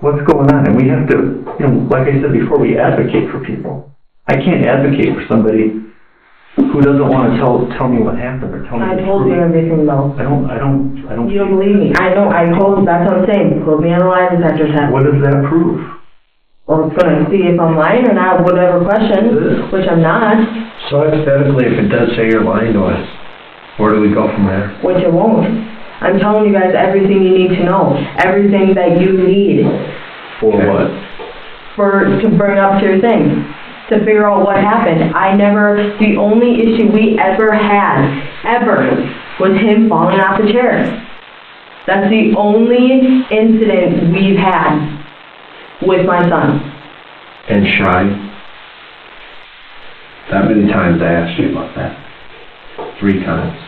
what's going on? And we have to, like I said before, we advocate for people. I can't advocate for somebody who doesn't want to tell me what happened or tell me the truth. I told you everything though. I don't. You don't believe me. I know, I told you, that's what I'm saying. Put me on the lie detector test. What does that prove? Well, it's going to see if I'm lying or not, whatever question, which I'm not. So hypothetically, if it does say you're lying to us, where do we go from there? Which it won't. I'm telling you guys everything you need to know. Everything that you need. For what? To bring up to your thing. To figure out what happened. The only issue we ever had, was him falling off the chair. That's the only incident we've had with my son. And Shy? That many times I asked you about that. 3 times.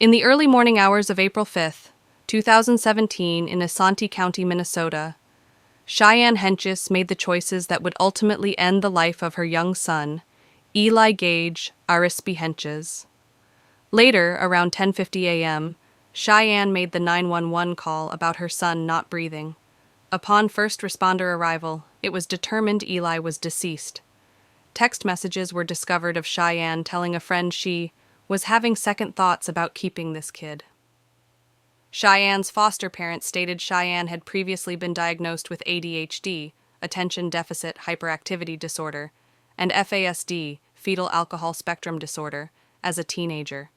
In the early morning hours of April 5th, 2017, in Isanti County, Minnesota, Shy Ann Hentges made the choices that would ultimately end the life of her young son, Eli Gage Arispe Hentges. Later, around 10:50 a.m., Shy Ann made the 911 call about her son not breathing. Upon first responder arrival, it was determined Eli was deceased. Text messages were discovered of Shy Ann telling a friend she was having second thoughts about keeping this kid. Shy Ann's foster parents stated Shy Ann had previously been diagnosed with ADHD, attention deficit hyperactivity disorder, and FASD, fetal alcohol spectrum disorder, as a teenager.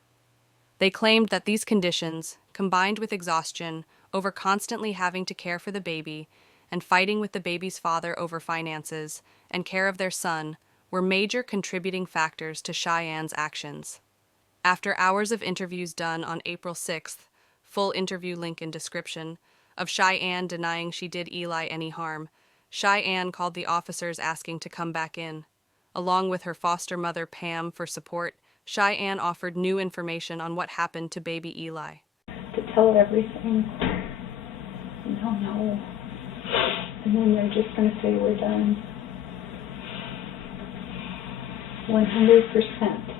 They claimed that these conditions, combined with exhaustion over constantly having to care for the baby and fighting with the baby's father over finances and care of their son, were major contributing factors to Shy Ann's actions. After hours of interviews done on April 6th, full interview link in description, of Shy Ann denying she did Eli any harm, Shy Ann called the officers asking to come back in. Along with her foster mother Pam for support, Shy Ann offered new information on what happened to baby Eli. To tell everything. No. And then they're just going to say we're done. 100%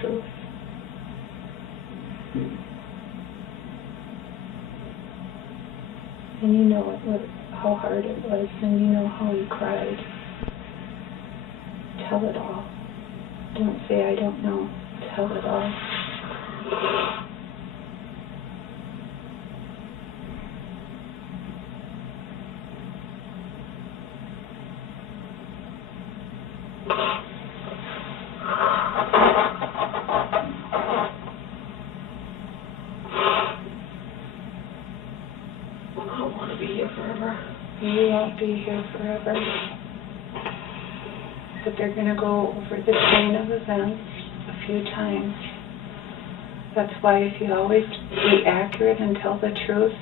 truth. And you know how hard it was, and you know how he cried. Tell it all. Don't say I don't know. Tell it all. I don't want to be here forever. You won't be here forever. But they're going to go over the chain of events a few times. That's why if you always be accurate and tell the truth,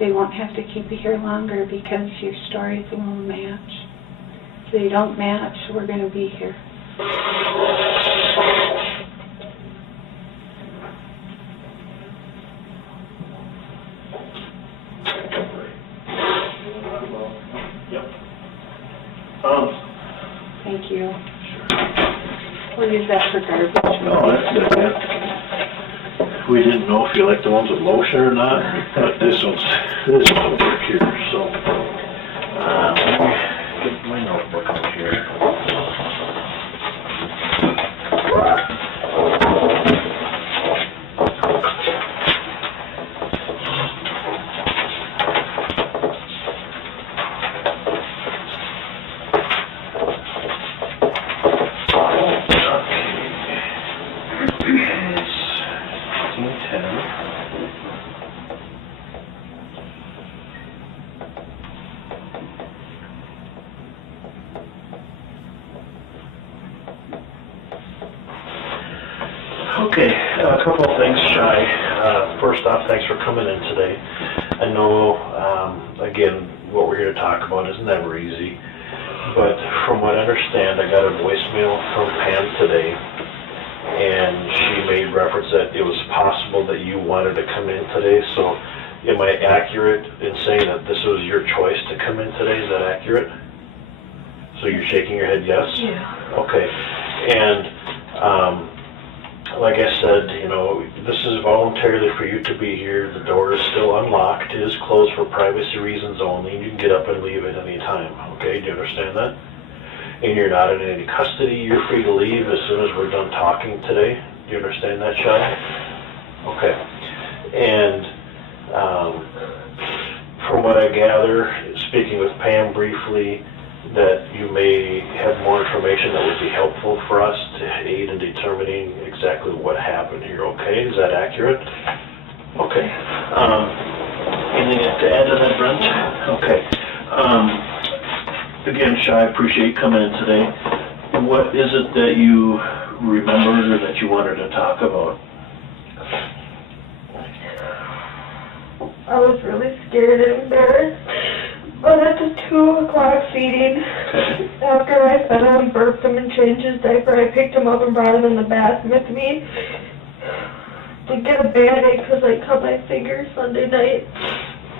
they won't have to keep you here longer because your stories will match. If they don't match, we're going to be here. Thank you. We'll use that for garbage. No, that's good. We didn't know if you liked the ones with lotion or not, but this one's over here, so. Let me get my notebook up here. Okay, a couple of things, Shy. First off, thanks for coming in today. I know, again, what we're here to talk about is never easy, but from what I understand, I got a voicemail from Pam today, and she made reference that it was possible that you wanted to come in today, so am I accurate in saying that this was your choice to come in today? Is that accurate? So you're shaking your head yes? Yeah. Okay, and like I said, you know, this is voluntarily for you to be here. The door is still unlocked. It is closed for privacy reasons only. You can get up and leave at any time, okay? Do you understand that? And you're not in any custody. You're free to leave as soon as we're done talking today. Do you understand that, Shy? Okay. And from what I gather, speaking with Pam briefly, that you may have more information that would be helpful for us to aid in determining exactly what happened here, okay? Is that accurate? Okay. Anything to add to that, Brent? Okay. Again, Shy, I appreciate you coming in today. What is it that you remembered or that you wanted to talk about? I was really scared and embarrassed. But at the 2 o'clock feeding, after I fed him, burped him, and changed his diaper, I picked him up and brought him in the bath with me to get a Band-Aid because I cut my finger Sunday night.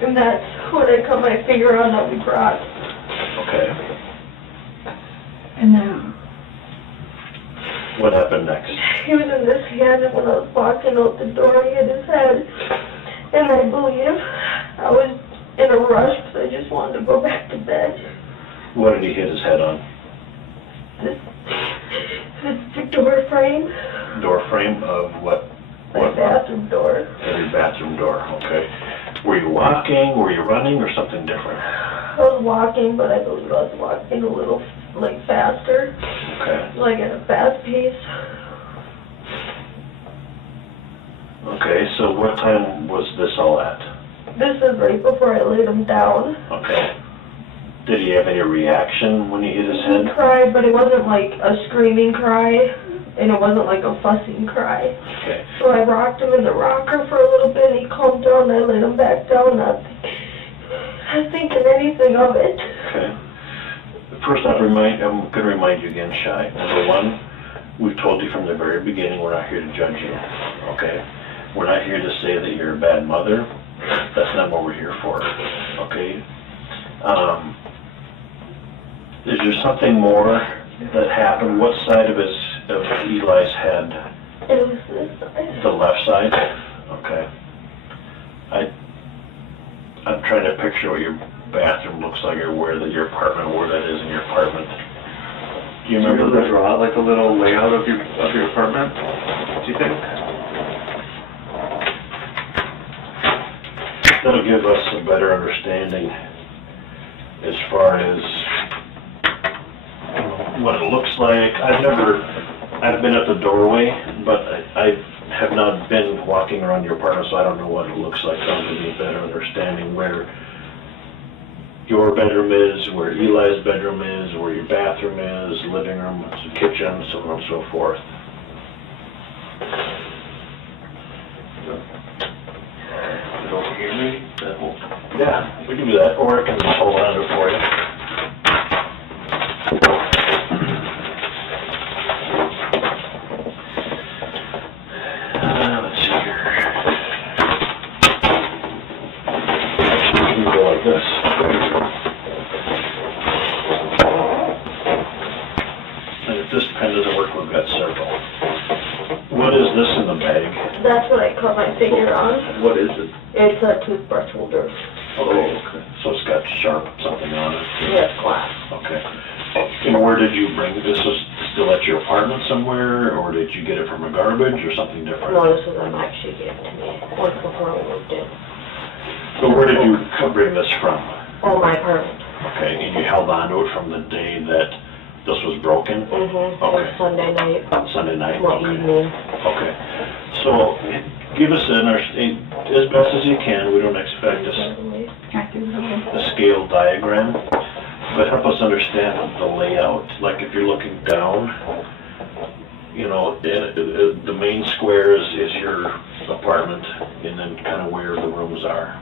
And that's when I cut my finger on that we brought. Okay. And now, what happened next? he was in this hand, and when I was walking out the door, he hit his head. And I believe I was in a rush because I just wanted to go back to bed. What did he hit his head on? The door frame. Door frame of what? My bathroom door. Your bathroom door, okay. Were you walking, were you running, or something different? I was walking, but I believe I was walking a little, like, faster. Okay. Like at a fast pace. Okay, so what time was this all at? This is right before I laid him down. Okay. Did he have any reaction when he hit his He head? cried, but it wasn't like a screaming cry, and it wasn't like a fussing cry. Okay. So I rocked him in the rocker for a little bit, and he calmed down, and I laid him back down, not thinking anything of it. Okay. First off, I'm going to remind you again, Shy. Number one, we've told you from the very beginning we're not here to judge you, okay? We're not here to say that you're a bad mother. That's not what we're here for, okay? Is there something more that happened? What side of Eli's head? It was this side. The left side? Okay. I'm trying to picture what your bathroom looks like, or where your apartment, where that is in your apartment. Do you remember the draw, like a little layout of your apartment, do you think? That'll give us a better understanding as far as what it looks like. I've been at the doorway, but I have not been walking around your apartment, so I don't know what it looks like. That'll give me a better understanding where your bedroom is, where Eli's bedroom is, where your bathroom is, living room, kitchen, so on and so forth. Yeah, we can do that, or I can hold on to it for you. Let's see here. Actually, we can go like this. And if this pen doesn't work, we've got several. What is this in the bag? That's what I cut my finger on. What is it? It's a toothbrush holder. Oh, okay. So it's got sharp something on it. Yes, glass. Okay. And where did you bring this? Was still at your apartment somewhere, or did you get it from a garbage or something different? No, this was actually given to me once before we moved in. So where did you bring this from? Oh, my apartment. Okay, and you held on to it from the day that this was broken? Mm-hmm. Okay. It was Sunday night. Sunday night? Well, Okay. evening. Okay. So give us as best as you can. We don't expect a scale diagram, but help us understand the layout. Like if you're looking down, you know, the main square is your apartment, and then kind of where the rooms are.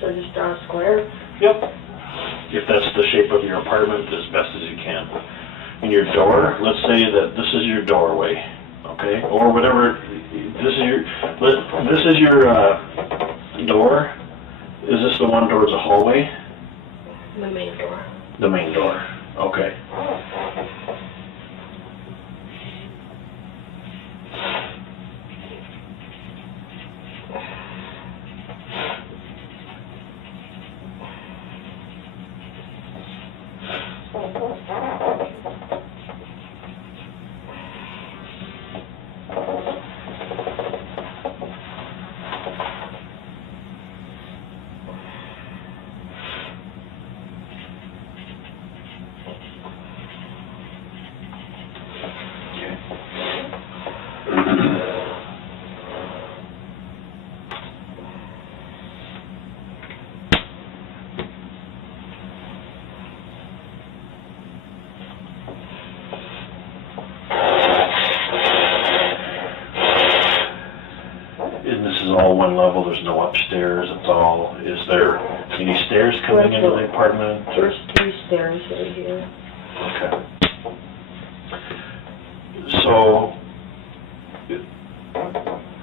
So just draw a square? Yep. If that's the shape of your apartment, as best as you can. And your door, let's say that this is your doorway, okay? Or whatever, this is your door. Is this the one towards the hallway? The main door. The main door, okay. And this is all one level, there's no upstairs, it's all, is there any stairs coming into the apartment? There's 3 stairs right here. Okay. So,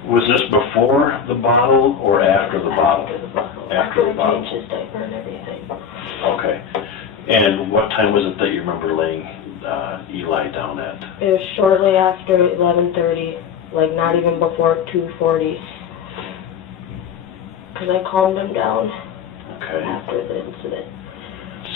was this before the bottle or after the bottle? After the bottle. After the bottle. I changed his diaper and everything. Okay. And what time was it that you remember laying Eli down at? It was shortly after 11:30, like not even before 2:40. Because I calmed him down Okay. after the incident.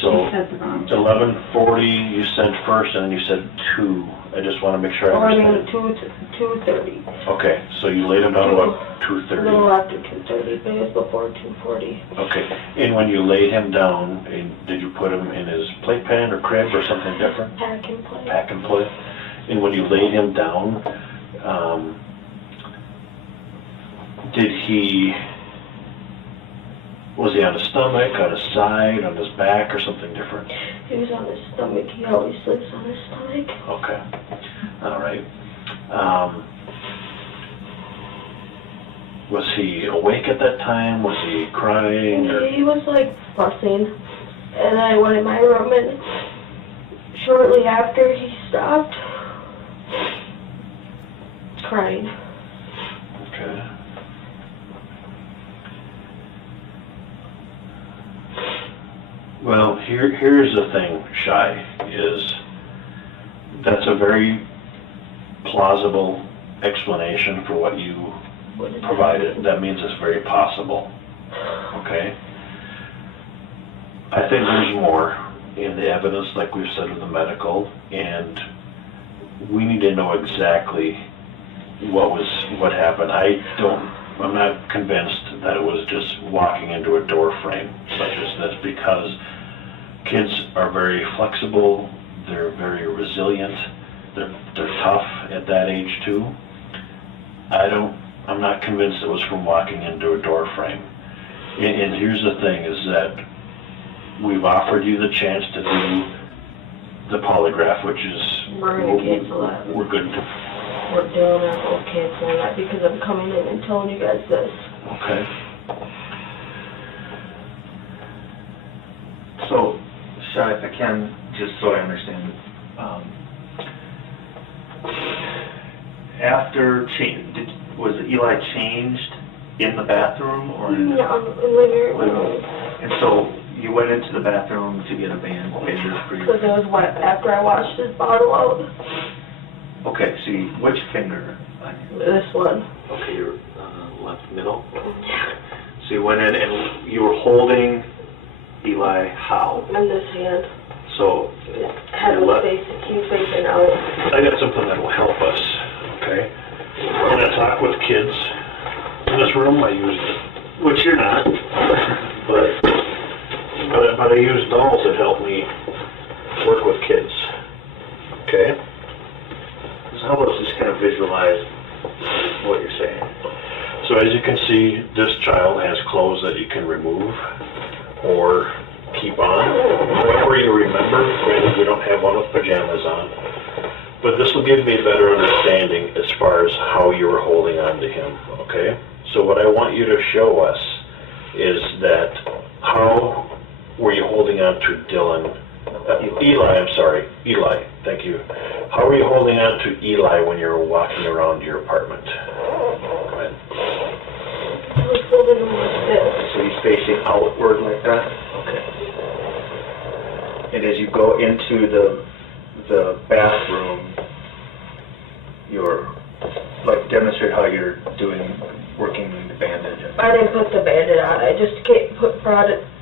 So, He said the wrong. 11:40 you sent first, and then you said 2. I just want to make sure I Or I mean understand. 2:30. Okay, so you laid him down about A 2:30. little after 2:30, but it was before 2:40. Okay, and when you laid him down, did you put him in his playpen or crib or something different? Pack and play. Pack and play? And when you laid him down, was he on his stomach, on his side, on his back, or something different? He was on his stomach. He always sleeps on his stomach. Okay, all right. Was he awake at that time? Was he crying? Or? He was like fussing, and I went in my room, and shortly after he stopped crying. Okay. Well, here's the thing, Shy, is that's a very plausible explanation for what you What does that provided. mean? That means it's very possible, okay? I think there's more in the evidence, like we've said, of the medical, and we need to know exactly what happened. I'm not convinced that it was just walking into a door frame such as this, because kids are very flexible, they're very resilient, they're tough at that age too. I'm not convinced it was from walking into a door frame. And here's the thing, is that we've offered you the chance to do the polygraph, which is We're gonna cancel that. We're good to. We're doing it. We're canceling that because I'm coming in and telling you guys this. Okay. So, Shy, if I can, just so I understand, after was Eli changed in the bathroom or in Yeah, I'm in the living room. And so you went into the bathroom to get a bandage for Because it your... was wet after I washed his bottle out. Okay, so which finger? This one. Okay, your left middle. So you went in and you were holding Eli how? In this hand. So His head was facing out. I got something that will help us, okay? When I talk with kids in this room, I use, which you're not, but I use dolls that help me work with kids, okay? So help us just kind of visualize what you're saying. So as you can see, this child has clothes that you can remove or keep on, whatever you remember. Granted, we don't have one with pajamas on, but this will give me a better understanding as far as how you were holding on to him, okay? So what I want you to show us is that how were you holding on to Eli, thank you. How were you holding on to Eli when you were walking around your apartment? Go ahead. I was holding him like this. So he's facing outward like that? Okay. And as you go into the bathroom, you're, like, demonstrate how you're working the bandage. I didn't put the bandage on. I just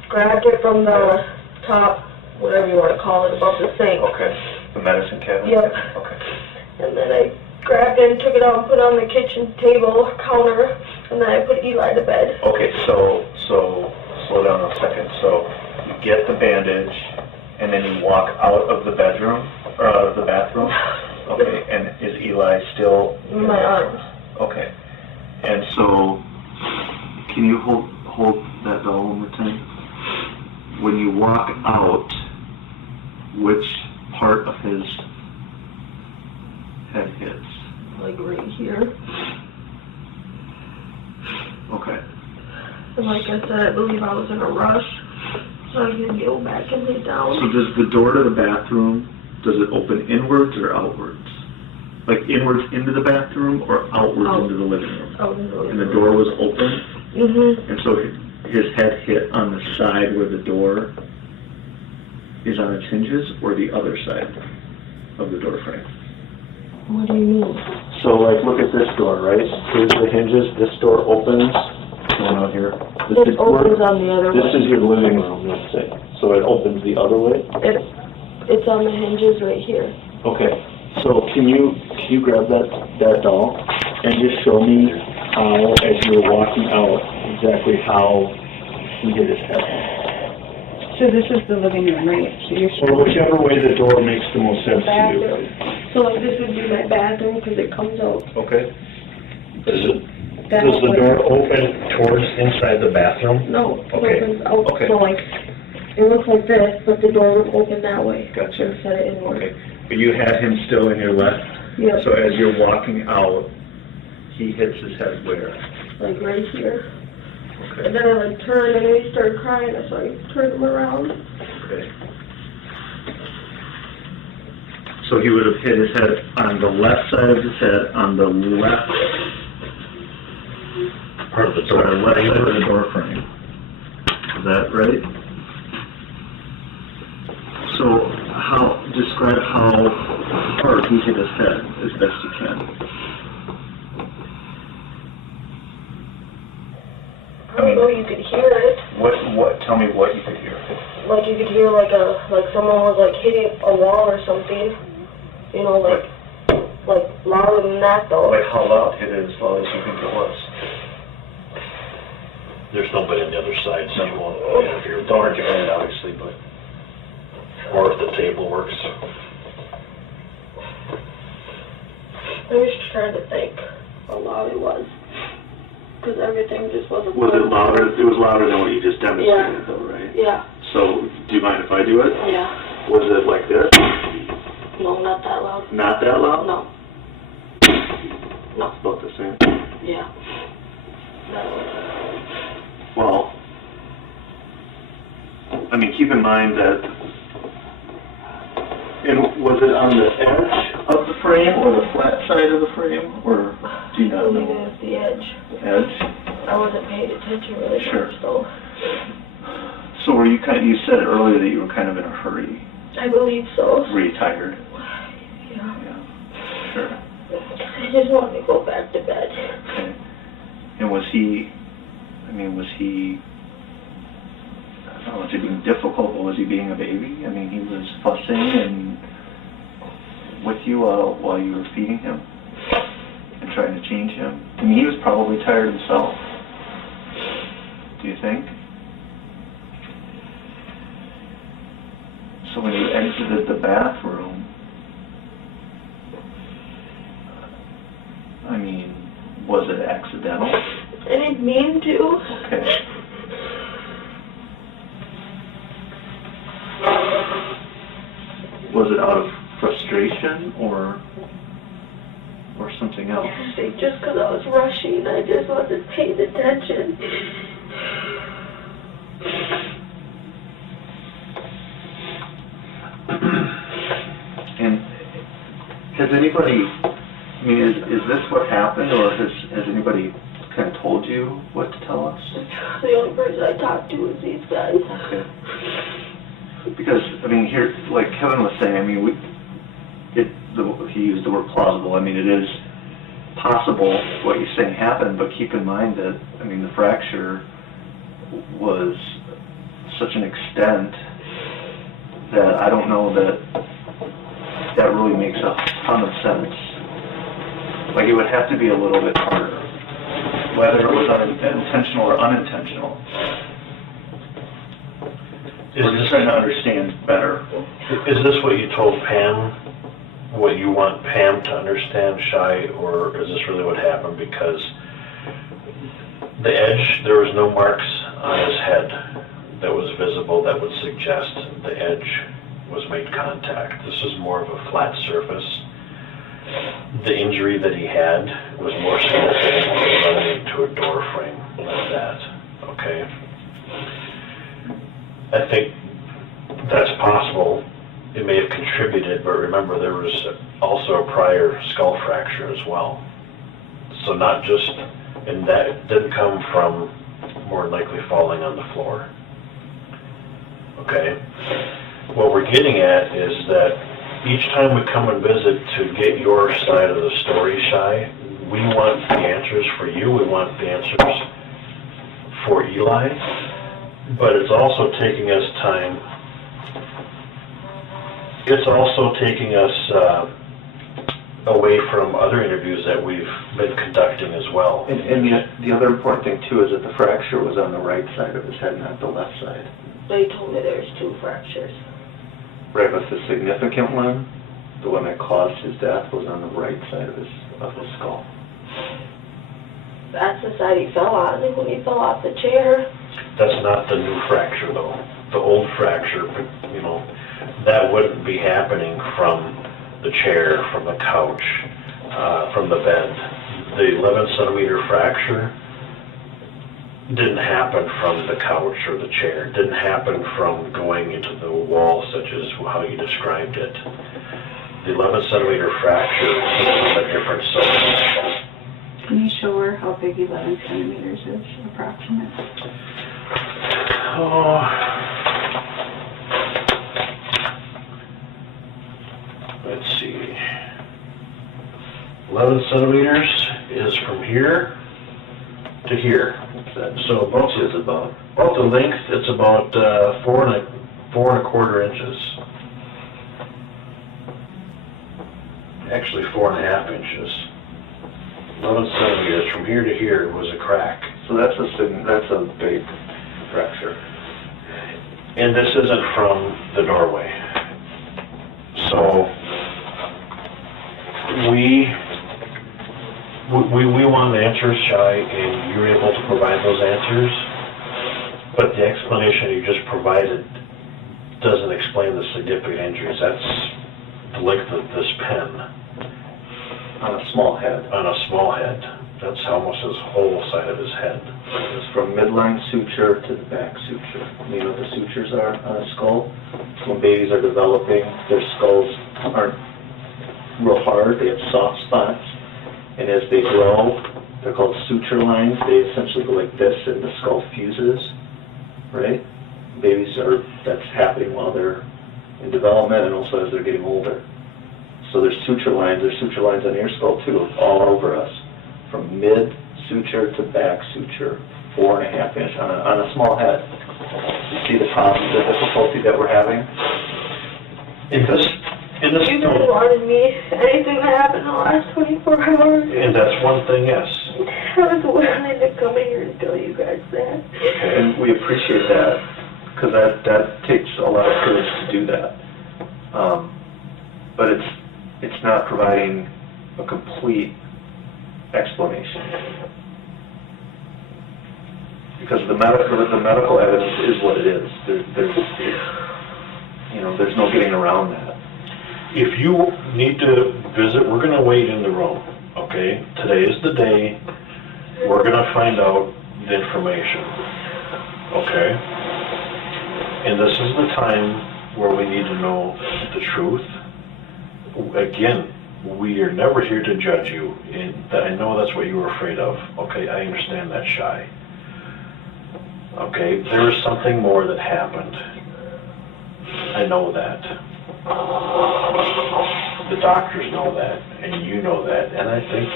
grabbed it from the top whatever you want to call it, above the sink. Okay. The medicine cabinet? Yep. Okay. And then I grabbed it and took it out and put it on the kitchen table counter, and then I put Eli to bed. Okay, so slow down a second. So you get the bandage, and then you walk out of the bedroom, or out of the bathroom? Okay, and is Eli still In my arms. Okay. And so, can you hold that doll one more time? When you walk out, which part of his head hits? Like right here. Okay. And like I said, I believe I was in a rush, so I could go back and lay down. So does the door to the bathroom, does it open inwards or outwards? Like inwards into the bathroom or outwards Out. into the living room? Out in the living And the room. door was open? Mm-hmm. And so his head hit on the side where the door is on its hinges, or the other side of the door frame? What do you mean? So like, look at this door, right? Here's the hinges, this door opens, going out here. It opens on the other This way. is your living room, let's say. So it opens the other way? It's on the hinges right here. Okay. So can you grab that doll and just show me how, as you're walking out, exactly how he hit his head? So this is the living room, right? So you're Or whichever way the door makes the most sense to you. Bathroom. So like this would be my bathroom because it comes out. Okay. That Does the way. door open towards inside the bathroom? No, it Okay. opens out. Okay. So like, it looks like this, but the door would open that way. Gotcha. Instead of inward. Okay. But you had him still in your left? Yeah. So as you're walking out, he hits his head where? Like right here. Okay. And then I like turned and then he started crying, so I turned him around. Okay. So he would have hit his head on the left side of his head, on the left Part of the door, door left frame? side of the door frame. Is that right? So describe how hard he hit his head as best you can. I don't know, you could hear it. Tell me what you could hear. Like you could hear like someone was like hitting a wall or something. You know, like louder than that though. Like how loud? Hit it as loud as you think it was. There's nobody on the other side, so you won't hear. Don't hurt your head, obviously, but... Or if the table works. I was trying to think how loud it was. Because everything just wasn't... Was it louder? It was louder than what you just demonstrated, though, right? Yeah. So, do you mind if I do it? Yeah. Was it like this? No, not that loud. Not that loud? No. No. It's about the same. Yeah. Well, I mean, keep in mind that... And was it on the edge of the frame or the flat side of the frame? Or do you I not believe it know? was the edge. The edge? I wasn't paying attention really Sure. much, so... So were you you said earlier that you were kind of in a hurry. I believe so. Were you tired? Yeah. Yeah. Sure. I just wanted to go back to bed. Okay. And was he, I don't know, was he being difficult, or was he being a baby? I mean, he was fussing and with you while you were feeding him and trying to change him. I mean, he was probably tired himself. Do you think? So when you exited the bathroom, I mean, was it accidental? I didn't mean to. Okay. Was it out of frustration or something else? I think just because I was rushing, I just wasn't paying attention. And has anybody, I mean, is this what happened, or has anybody kind of told you what to tell us? The only person I talked to was these guys. Okay. Because, I mean, here, like Kevin was saying, I mean, he used the word plausible. I mean, it is possible what you're saying happened, but keep in mind that, I mean, the fracture was such an extent that I don't know that that really makes a ton of sense. Like, it would have to be a little bit harder, whether it was intentional or unintentional. We're just trying to understand better. Is this what you told Pam? What you want Pam to understand, Shy, or is this really what happened? Because the edge, there was no marks on his head that was visible that would suggest the edge was made contact. This is more of a flat surface. The injury that he had was more significant than running into a door frame like that, okay? I think that's possible. It may have contributed, but remember there was also a prior skull fracture as well. So not just, and that didn't come from more than likely falling on the floor. Okay? What we're getting at is that each time we come and visit to get your side of the story, Shy, we want the answers for you, we want the answers for Eli, but it's also taking us time. It's also taking us away from other interviews that we've been conducting as well. And the other important thing too is that the fracture was on the right side of his head, not the left side. They told me there's 2 fractures. Right, but the significant one, the one that caused his death, was on the right side of his skull. That's the side he fell on when he fell off the chair. That's not the new fracture though. The old fracture, you know, that wouldn't be happening from the chair, from the couch, from the bed. The 11 centimeter fracture didn't happen from the couch or the chair. It didn't happen from going into the wall, such as how you described it. The 11 centimeter fracture is from a different source. Can you show her how big 11 centimeters is, approximate? Oh. Let's see. 11 centimeters is from here to here. So about the length, it's about 4 1/4 inches. Actually 4.5 inches. 11 centimeters from here to here was a crack. So that's a big fracture. And this isn't from the doorway. So we want answers, Shy, and you're able to provide those answers, but the explanation you just provided doesn't explain the significant injuries. That's the length of this pen. On a small head. On a small head. That's almost his whole side of his head. It's from midline suture to the back suture. You know what the sutures are on a skull? So when babies are developing, their skulls aren't real hard. They have soft spots. And as they grow, they're called suture lines. They essentially go like this and the skull fuses, right? That's happening while they're in development and also as they're getting older. So there's suture lines. There's suture lines on your skull too, all over us. From mid suture to back suture, 4.5 inch on a small head. You see the problem, the difficulty that we're having? In this You just wanted me, anything that happened in the last 24 hours. And that's one thing, yes. I was willing to come in here and tell you guys that. And we appreciate that, because that takes a lot of courage to do that. But it's not providing a complete explanation. Because the medical evidence is what it is. There's no getting around that. If you need to visit, we're going to wait in the room, okay? Today is the day. We're going to find out the information, okay? And this is the time where we need to know the truth. Again, we are never here to judge you. And I know that's what you were afraid of. Okay, I understand that, Shy. Okay, there is something more that happened. I know that. The doctors know that, and you know that. And I think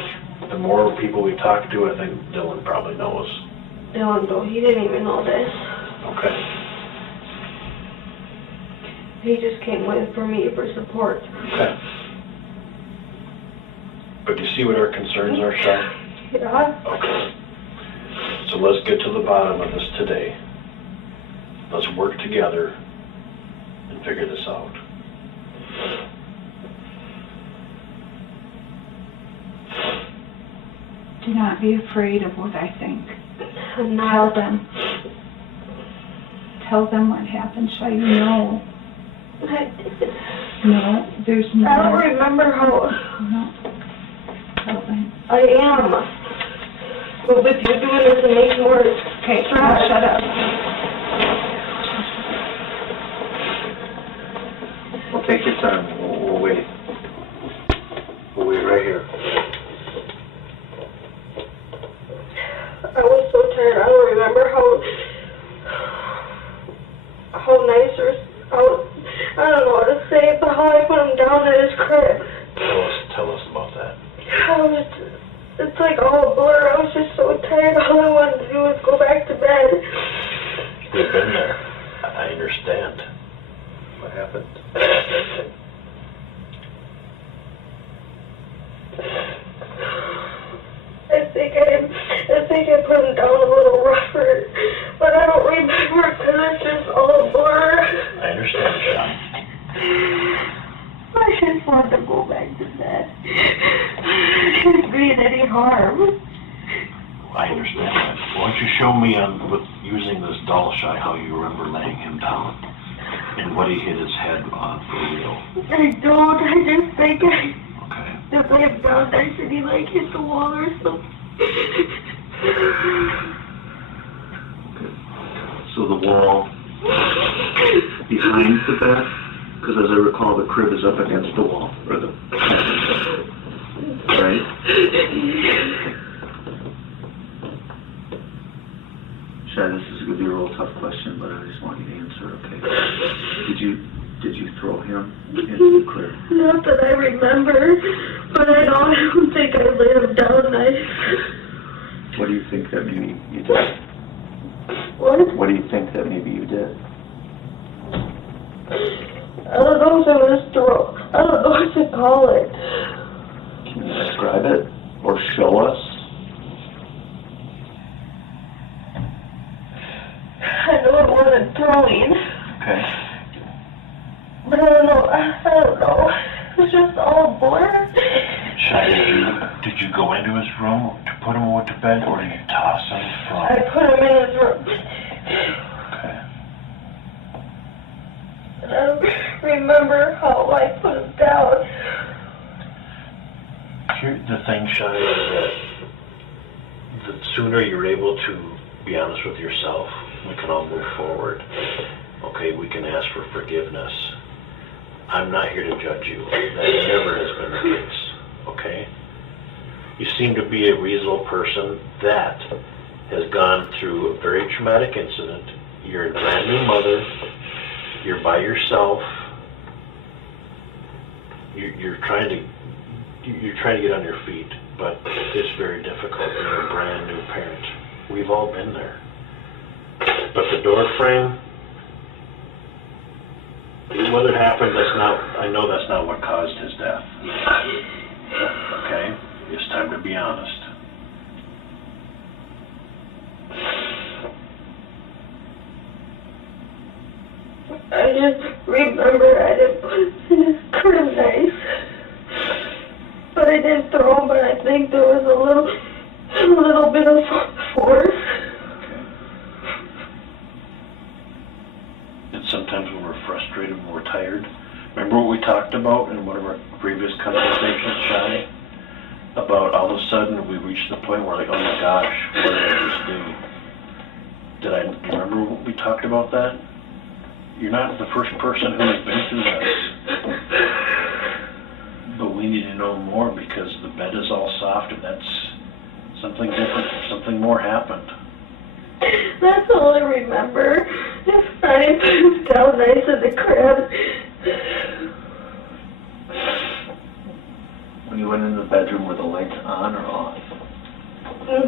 the more people we talk to, I think Dylan probably knows. Dylan, though, he didn't even know this. Okay. He just came with for me for support. Okay. But do you see what our concerns are, Shy? Yeah. Okay. So let's get to the bottom of this today. Let's work together and figure this out. Do not be afraid of what I think. I'm Tell not. them. Tell them what happened, Shy. You know. No, there's no. I don't remember how. No. Tell them. I am. But with you doing this, it makes more. Okay, shut up. Well, take your time. We'll wait. We'll wait right here. I was so tired. I don't remember how nice or I don't know how to say it, but how I put him down in his crib. Tell us about that. It's like all a blur. I was just so tired. All I wanted to do was go back to bed. We've been there. I understand. What happened? I think I put him down a little rougher, but I don't remember because it's just all a blur. I understand, Shy. I just want to go back to bed. I didn't mean any harm. I understand that. Why don't you show me with using this doll, Shy, how you remember laying him down and what he hit his head on for real? I don't. I just think Okay. that lay him down nice and he like hit the wall or something. So the wall behind the bed, because as I recall, the crib is up against the wall, or the right? Shy, this is going to be a real tough question, but I just want you to answer, okay? Did you throw him into the crib? Not that I remember, but I don't think I laid him down nice. What do you think that maybe you did? What? What do you think that maybe you did? I don't know if it was throw. I don't know what to call it. Can you describe it or show us? I know it wasn't throwing. Okay. But I don't know. It's just all blur. Shy, did you go into his room to put him to bed, or did you toss him from? I put him in his room. Okay. And I don't remember how I put him down. The thing, Shy, is that the sooner you're able to be honest with yourself, we can all move forward. Okay, we can ask for forgiveness. I'm not here to judge you. That never has been the case. Okay? You seem to be a reasonable person that has gone through a very traumatic incident. You're a brand new mother. You're by yourself. You're trying to get on your feet, but it's very difficult. You're a brand new parent. We've all been there. But the door frame, whether it happened, I know that's not what caused his death. Okay? It's time to be honest. I just remember I didn't put him in his crib nice. But I did throw him, but I think there was a little bit of force. And sometimes when we're frustrated, when we're tired, remember what we talked about in one of our previous conversations, Shy? About all of a sudden we reach the point where we're like, oh my gosh, what did I just do? Do you remember what we talked about that? You're not the first person who has been through this. But we need to know more because the bed is all soft and that's something different, something more happened. That's all I remember. I put him down nice in the crib. When you went in the bedroom, were the lights on or off?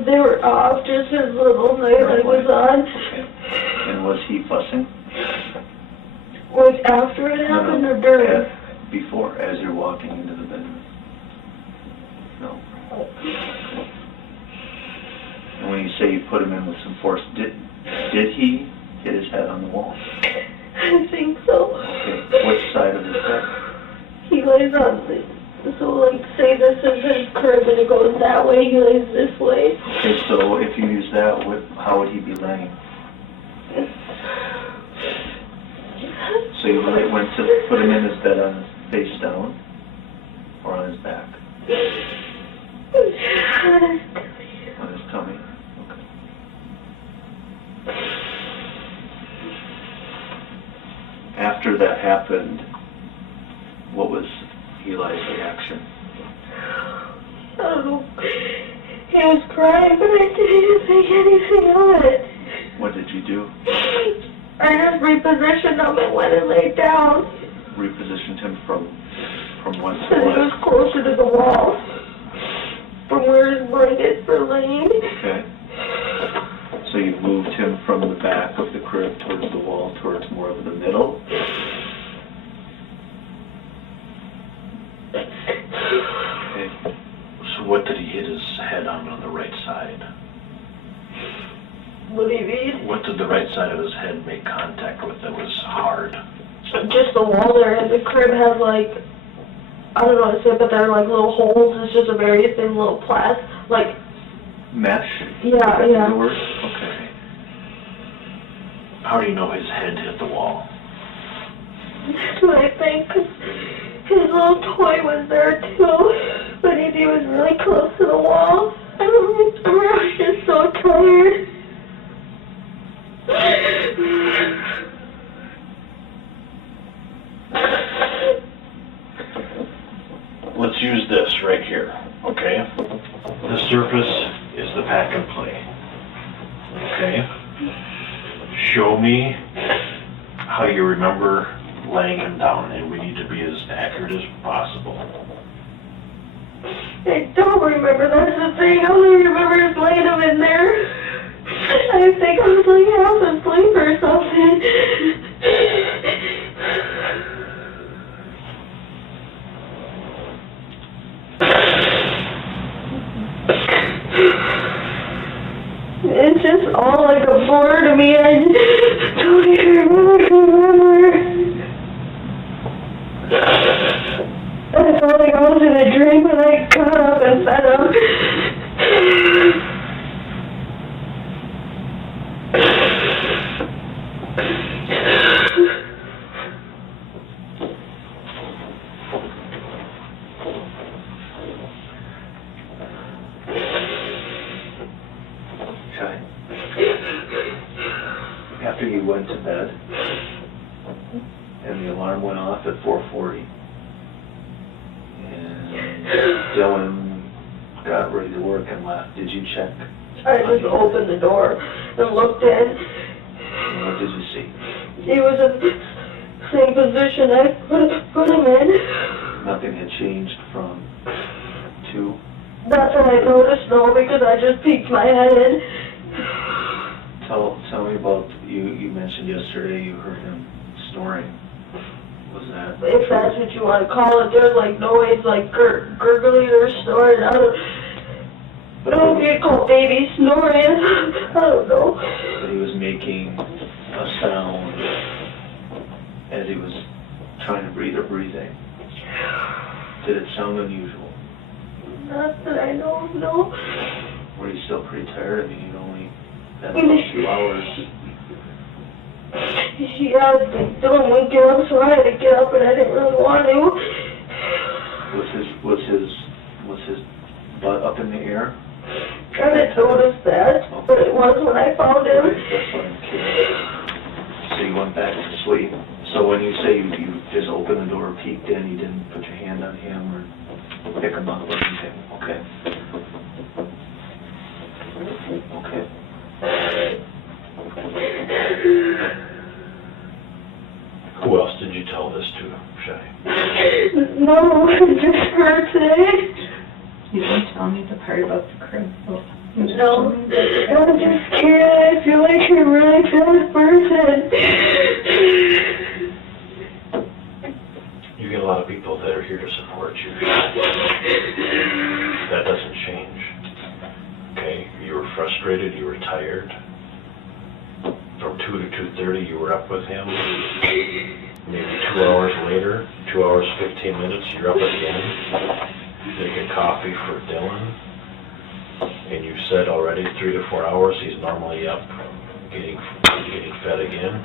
They were off, just his little nightlight was on. Okay. And was he fussing? Was after it happened or during? Before, as you're walking into the bedroom. No. And when you say you put him in with some force, did he hit his head on the wall? I think so. Okay. Which side of his head? He lays on the, so like say this is his crib and it goes that way, he lays this way. Okay, so if you use that, how would he be laying? So you went to put him in his bed on his face down or on his back? On his tummy. Okay. After that happened, what was Eli's reaction? I don't know. He was crying, but I didn't think anything of it. What did you do? I just repositioned him and went and laid down. Repositioned him from what to So he was what? closer to the wall. From where his blankets were laying. Okay. So you moved him from the back of the crib towards the wall, towards more of the middle. Okay. So what did he hit his head on the right side? What do you mean? What did the right side of his head make contact with that was hard? Just the wall there, and the crib has like, I don't know how to say it, but they're like little holes. It's just a very thin little like. Mesh? Yeah, Is that yeah. the word? Okay. How do you know his head hit the wall? That's what I think, 'cause his little toy was there too, but he was really close to the wall. I remember I was just so tired. Let's use this right here, okay? The surface is the pack and play, okay? Show me how you remember laying him down, and we need to be as accurate as possible. I don't remember, that's the thing. I only remember just laying him in there. I think I was like half asleep or something. It's just all like a blur to me. I don't even remember. I felt like I was in a dream when I got up and fed him. Shy. After you went to bed, and the alarm went off at 4:40, and Dylan got ready to work and left, did you check? I just opened the door and looked in. And what did you see? He was in the same position I put him in. Nothing had changed from 2? That's what I noticed, though, because I just peeked my head in. Tell me about, you mentioned yesterday you heard him snoring. Was that? If that's what you want to call it, there's like noise, like gurgling or snoring. I don't know if you'd call baby snoring. I don't know. But he was making a sound as he was trying to breathe or breathing. Did it sound unusual? Not that I know of, no. Were you still pretty tired? I mean, you'd only been about 2 hours. Yeah, Dylan wouldn't get up, so I had to get up, and I didn't really want to. Was his butt up in the air? I didn't notice that, but it was when I found him. Right, that's what I'm curious. So you went back to sleep. So when you say you just opened the door, peeked in, you didn't put your hand on him or pick him up or anything. Okay. Okay. Who else did you tell this to, Shy? No, just her today. You didn't tell me the part about the crib. No, I'm just scared. I feel like you're a really bad person. we're here to support you. That doesn't change. Okay, you were frustrated, you were tired. From 2 to 2:30 you were up with him. Maybe 2 hours later, 2 hours, 15 minutes, you're up again. Making coffee for Dylan. And you said already 3 to 4 hours he's normally up getting fed again.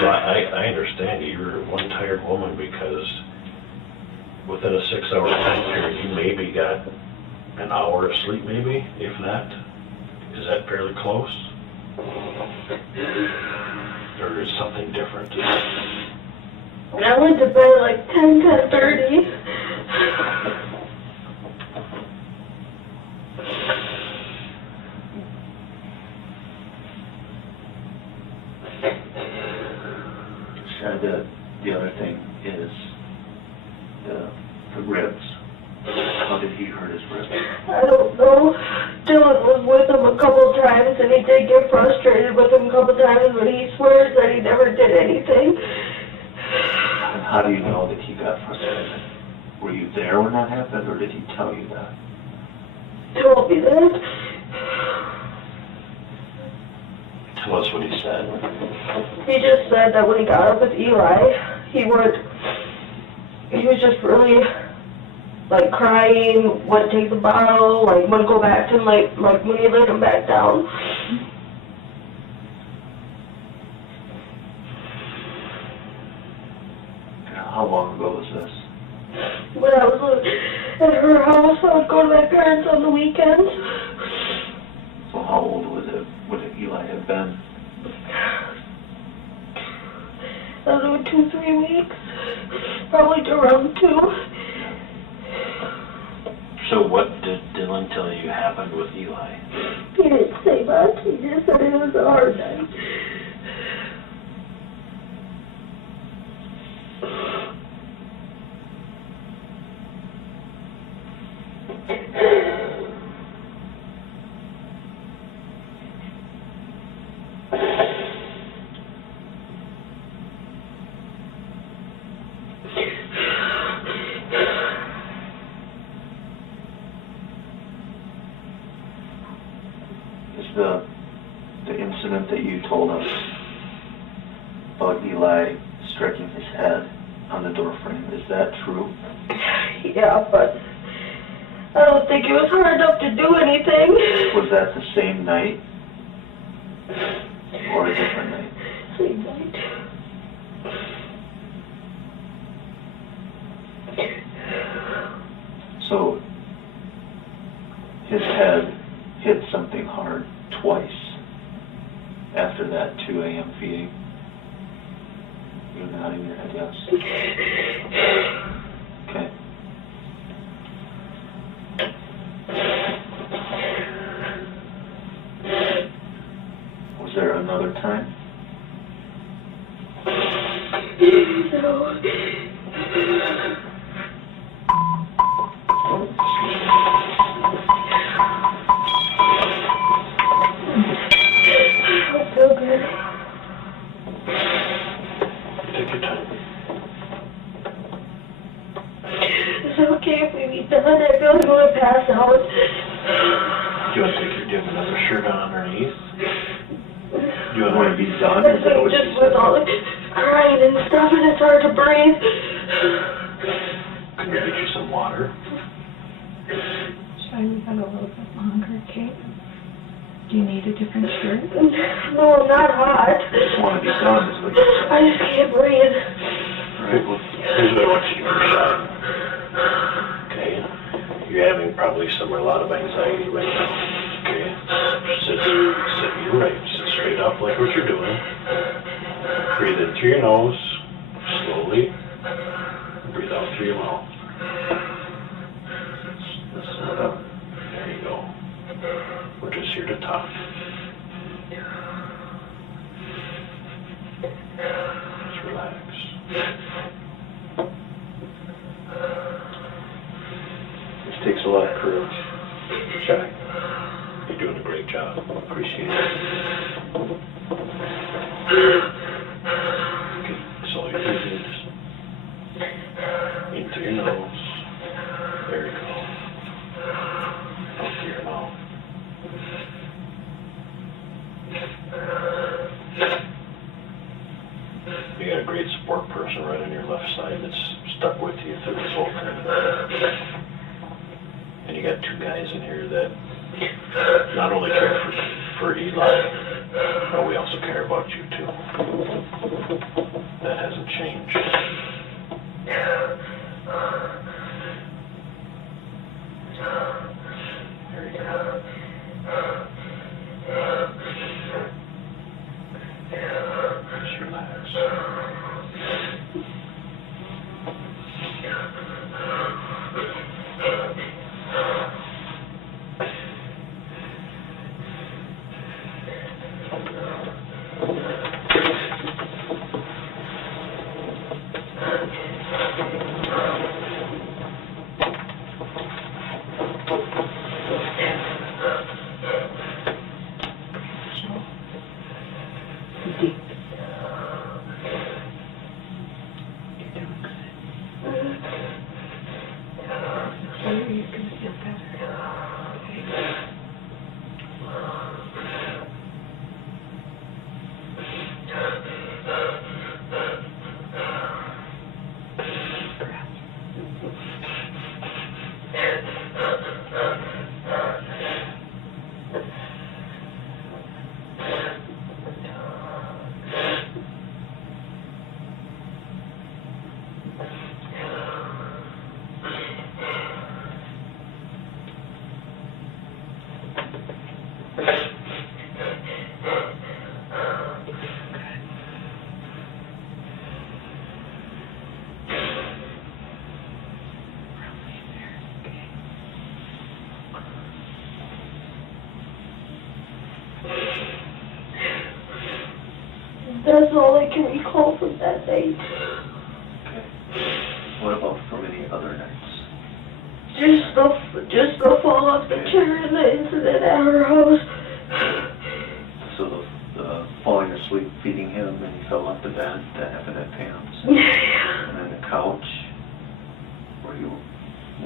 So I understand you're one tired woman because within a 6-hour time period you maybe got an hour of sleep, maybe, if that. Is that fairly close? Or is something different? I went to bed at like 10:30. The other thing is the ribs. How did he hurt his ribs? I don't know. Dylan was with him a couple times, and he did get frustrated with him a couple times, but he swears that he never did anything. And how do you know that he got frustrated? Were you there when that happened, or did he tell you that? He told me that. Tell us what he said. He just said that when he got up with Eli, he was just really, like, crying, wouldn't take the bottle, like, wouldn't go back to him, like when he laid him back down. How long ago was this? When I was at her house, I would go to my parents on the weekends. So how old would Eli have been? I don't know, 2-3 weeks. Probably around 2. So what did Dylan tell you happened with Eli? He didn't say much. He just said it was a hard night. Is the incident that you told us about Eli striking his head on the door frame, is that true? Yeah, but I don't think it was hard enough to do anything. Was that the same night? Or a different night? Same night. So, his head hit something hard twice after that 2 a.m. feeding. You're nodding your head yes. Okay. Was there another time? No. I don't feel good. Take your time. Is it okay if we meet done? I feel like I'm going to pass out. Do you want to have another shirt on underneath? Do you Want to be done? I Is that think what you just with said? all the crying and stuff, and it's hard to breathe. Can we get you some water? Shy, we got a little bit longer, Kate. Do you need a different shirt? No, I'm not hot. I just want to be done, is what you said. I just can't breathe. Alright, well, here's what I want you to do for Shy. Okay? You're having probably a lot of anxiety right now. Okay? You're right. Sit straight up like what you're doing. Breathe in through your nose, slowly. Breathe out through your mouth. There you go. We're just here to talk. Just relax. This takes a lot of courage. Shy, you're doing a great job. Appreciate it. Okay, so you breathe in through your nose. There you go. Up to your mouth. You got a great support person right on your left side that's stuck with you through this whole thing. And you got two guys in here that not only care for Eli, but we also care about you too. That hasn't changed. There you go. Just relax. That's all I can recall from that night. Okay. What about from any other nights? Just the fall off the chair and the incident at her house. So the falling asleep, feeding him, and he fell off the bed, that happened at Pam's. Yeah. And then the couch, where he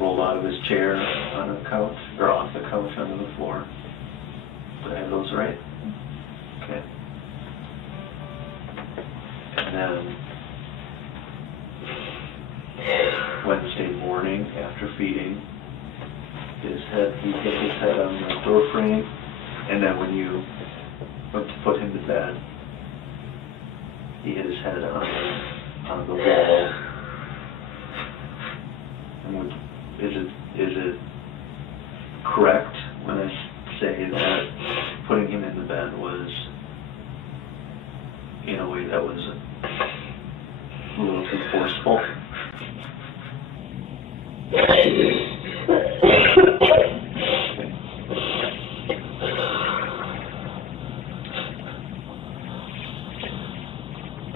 rolled out of his chair onto the couch, or off the couch onto the floor. Did I have those right? Okay. And then Wednesday morning after feeding, he hit his head on the door frame, and then when you went to put him to bed, he hit his head on the wall. And is it correct when I say that putting him in the bed was in a way that was a little too forceful?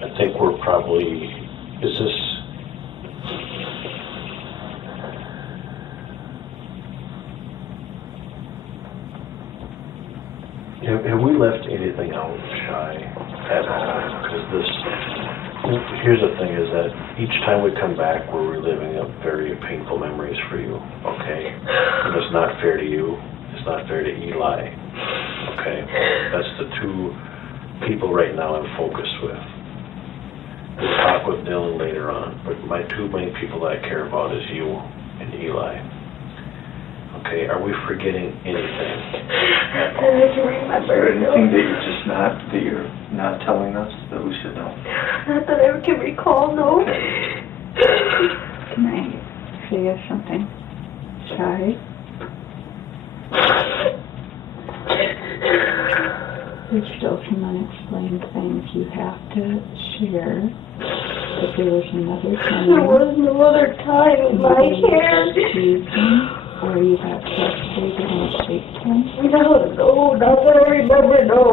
I think we're probably, is this, have we left anything out, Shy, at all? Because here's the thing, is that each time we come back, we're reliving up very painful memories for you, okay? And it's not fair to you, it's not fair to Eli, okay? That's the two people right now I'm focused with. We'll talk with Dylan later on, but my two main people that I care about is you and Eli. Okay, are we forgetting anything? I can remember. Is there anything that you're not telling us that we should know? Not that I can recall, no. Can I say you something? Shy? There's still some unexplained things you have to share. But there was another time. There was no other time in my care. Or you got frustrated and escaped him? No, not that I remember, no.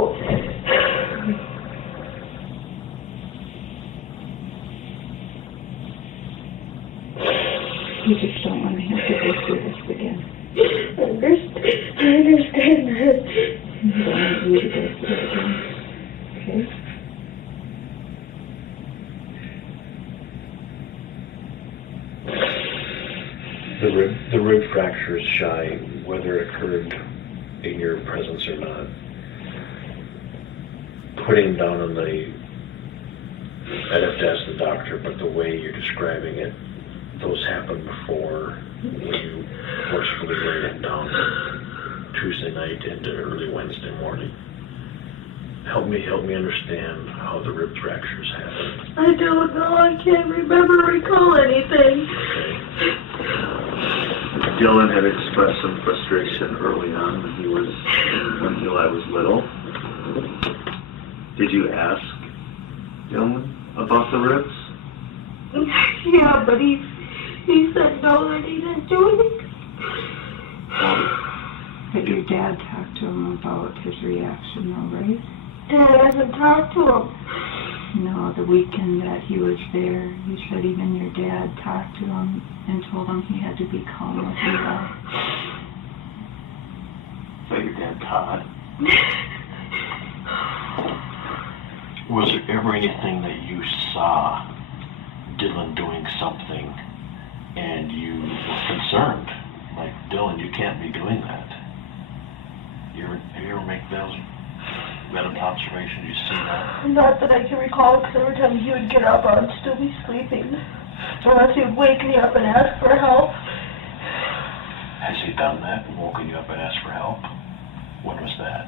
You just don't want to have to go through this again. I understand that. You don't want you to go through it again. Okay? The rib fractures, Shy, whether it occurred in your presence or not, putting down on the, I'd have to ask the doctor, but the way you're describing it, those happened before when you forcefully laid him down Tuesday night into early Wednesday morning. Help me understand how the rib fractures happened. I don't know. I can't recall anything. Okay. Dylan had expressed some frustration early on when Eli was little. Did you ask Dylan about the ribs? Yeah, but he said no, that he didn't do anything. But your dad talked to him about his reaction, though, right? Dad hasn't talked to him. No, the weekend that he was there, he said even your dad talked to him and told him he had to be calm with Eli. So your dad, Todd? Was there ever anything that you saw Dylan doing something and you were concerned? Like, Dylan, you can't be doing that. Have you ever made an observation? You see that? Not that I can recall, because every time he would get up, I would still be sleeping. Unless he would wake me up and ask for help. Has he done that? Woken you up and asked for help? When was that?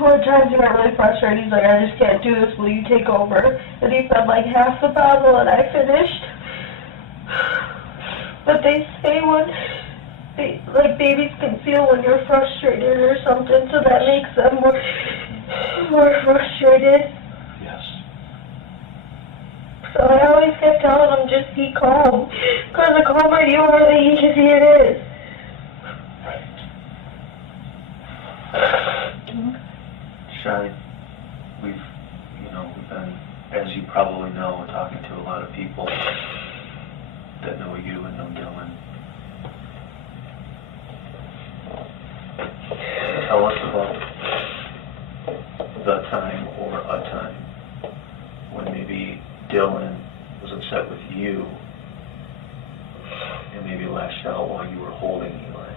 One time he got really frustrated. He's like, I just can't do this. Will you take over? And he fed like half the bottle, and I finished. But they say like babies can feel when you're frustrated or something, so that makes them more frustrated. Yes. So I always kept telling him, just be calm. Because the calmer you are, the easier it is. Shy, we've been, as you probably know, talking to a lot of people that know you and know Dylan. Tell us about the time or a time when maybe Dylan was upset with you and maybe lashed out while you were holding Eli.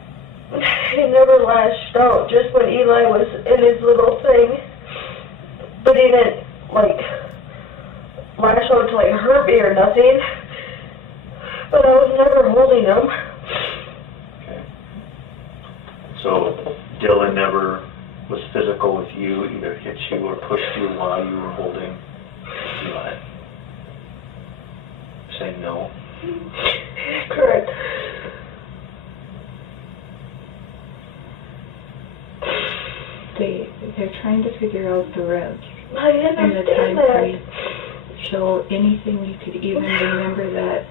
He never lashed out, just when Eli was in his little thing. But he didn't, lash out to, hurt me or nothing. But I was never holding him. Okay. So Dylan never was physical with you, either hit you or pushed you while you were holding Eli? Say no. Correct. They're trying to figure out the ribs I and the time understand that. frame. So anything you could even remember that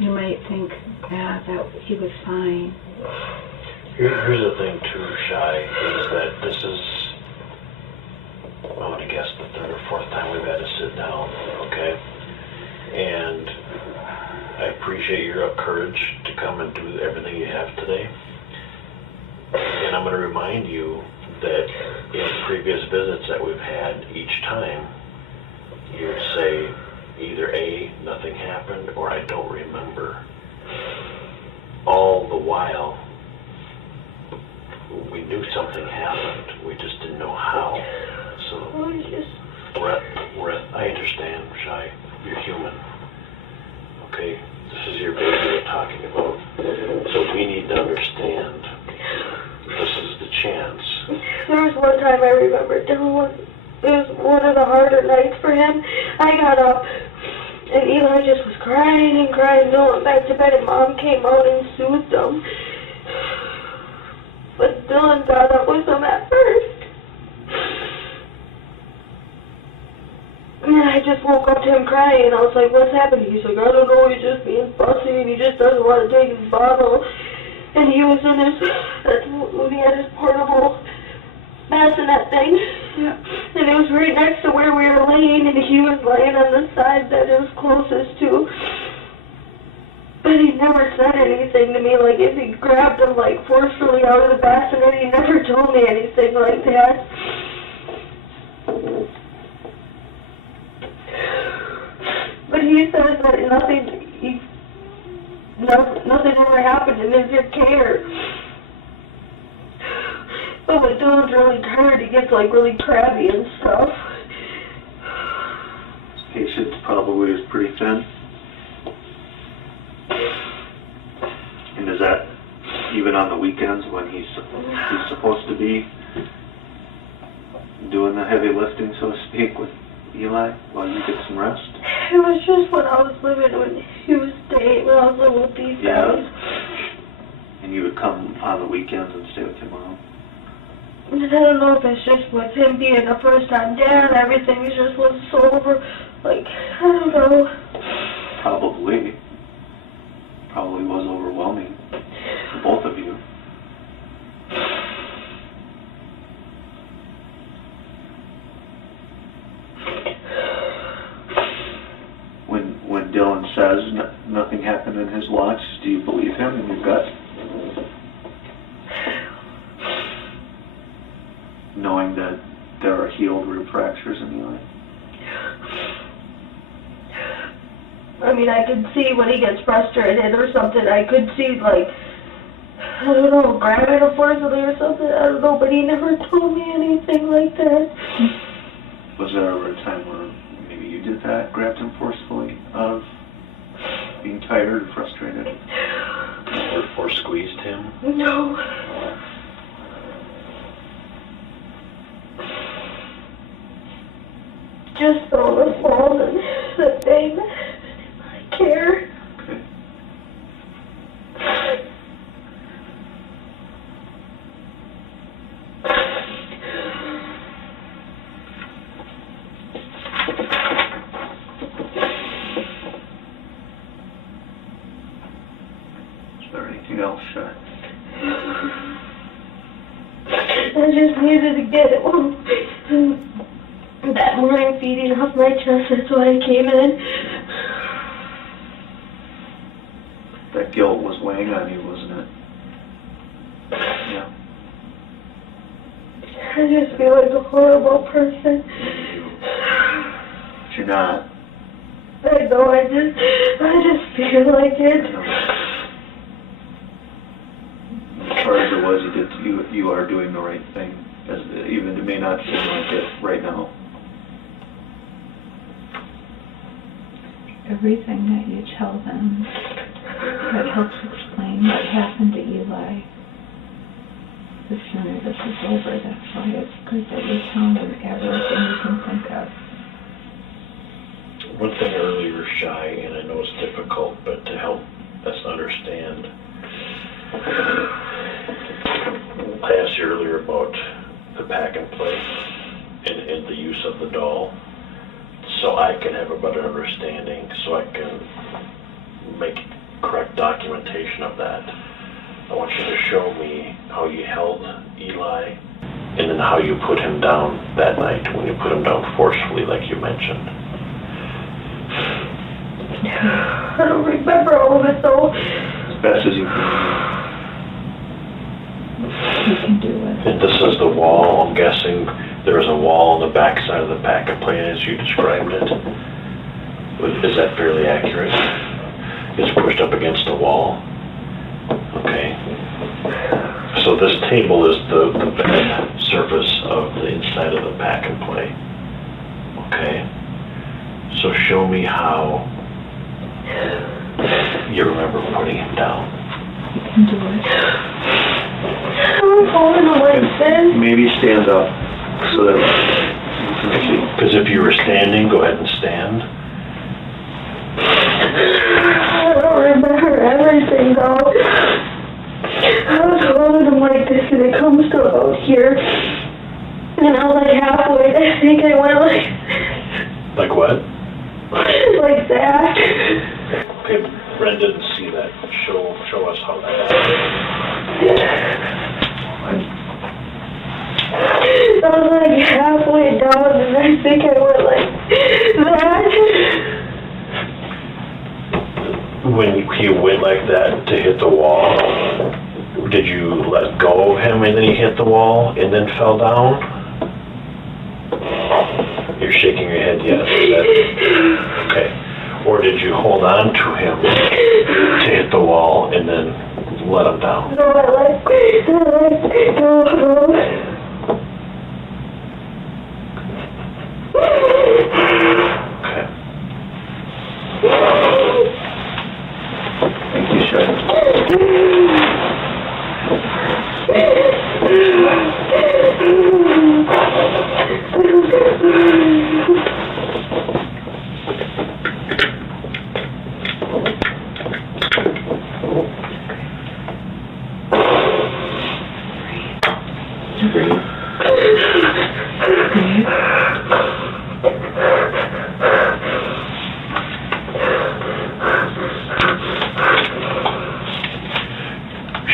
you might think, that he was fine. Here's the thing too, Shy, is that this is, I want to guess, the third or fourth time we've had to sit down, okay? And I appreciate your courage to come and do everything you have today. And I'm going to remind you that in previous visits that we've had, each time, you would say either A, nothing happened, or I don't remember. All the while, we knew something happened, we just didn't know how. So, I understand, Shy, you're human. Okay? This is your baby we're talking about. So we need to understand this is the chance. There was one time I remember, it was one of the harder nights for him. I got up, and Eli just was crying and crying, going back to bed, and Mom came out and soothed him. But Dylan got up with him at first. And I just woke up to him crying, and I was like, what's happening? He's like, I don't know, he's just being fussy, and he just doesn't want to take his bottle. And he was in he had his portable bassinet thing. Yeah. And it was right next to where we were laying, and he was laying on the side that it was closest to. But he never said anything to me, if he grabbed him, forcefully out of the bassinet, he never told me anything like that. But he says that nothing ever happened in his care. But when Dylan's really tired, he gets like really crabby and stuff. Patience probably is pretty thin. And is that even on the weekends when he's supposed to be doing the heavy lifting, so to speak, with Eli while you get some rest? It was just when I was living with these guys. And you would come on the weekends and stay with your mom? And I don't know if it's just with him being a first-time dad, everything just was so like, I don't know. Probably was overwhelming for both of you. When Dylan says nothing happened in his watch, do you believe him in your gut? Knowing that there are healed rib fractures in the eye? I mean, I could see when he gets frustrated or something, I could see, like, I don't know, grabbing him forcefully or something, I don't know, but he never told me anything like that. Was there ever a time where maybe you did that, grabbed him forcefully out of being tired or frustrated? Or squeezed him? No. Just throw the balls and the thing. I care. Okay. Is there anything else, Shy? I just needed to get it that morning feeding off my chest, that's why I came in. That guilt was weighing on you, wasn't it? Yeah. I just feel like a horrible person. But you're not. I know, I just feel like it. As hard as it was, you are doing the right thing, even it may not seem like it right now. Everything that you tell them that helps explain what happened to Eli. The sooner this is over, that's why it's good that you tell them everything you can think of. One thing earlier, Shy, and I know it's difficult, but to help us understand, I asked you earlier about the pack and play and the use of the doll, so I can have a better understanding, so I can make correct documentation of that. I want you to show me how you held Eli and then how you put him down that night, when you put him down forcefully like you mentioned. I don't remember all of it though. As best as you can. You can do it. And this is the wall, I'm guessing there was a wall on the back side of the pack and play as you described it. Is that fairly accurate? It's pushed up against the wall. Okay. So this table is the back surface of the inside of the pack and play. Okay. So show me how you remember putting him down. You can do it. I'm holding him like this. Maybe stand up so that you can see. Because if you were standing, go ahead and stand. I don't remember everything though. I was holding him like this and it comes to about here. And I was like halfway. I think I went like... Like what? Like that. Okay, Brenda didn't see that. Show us how that happened. I was like halfway down and I think I went like that. When he went like that to hit the wall, did you let go of him and then he hit the wall and then fell down? You're shaking your head yes. Is that, okay. Or did you hold on to him to hit the wall and then let him down? No, I let go. Okay. Thank you, Shy.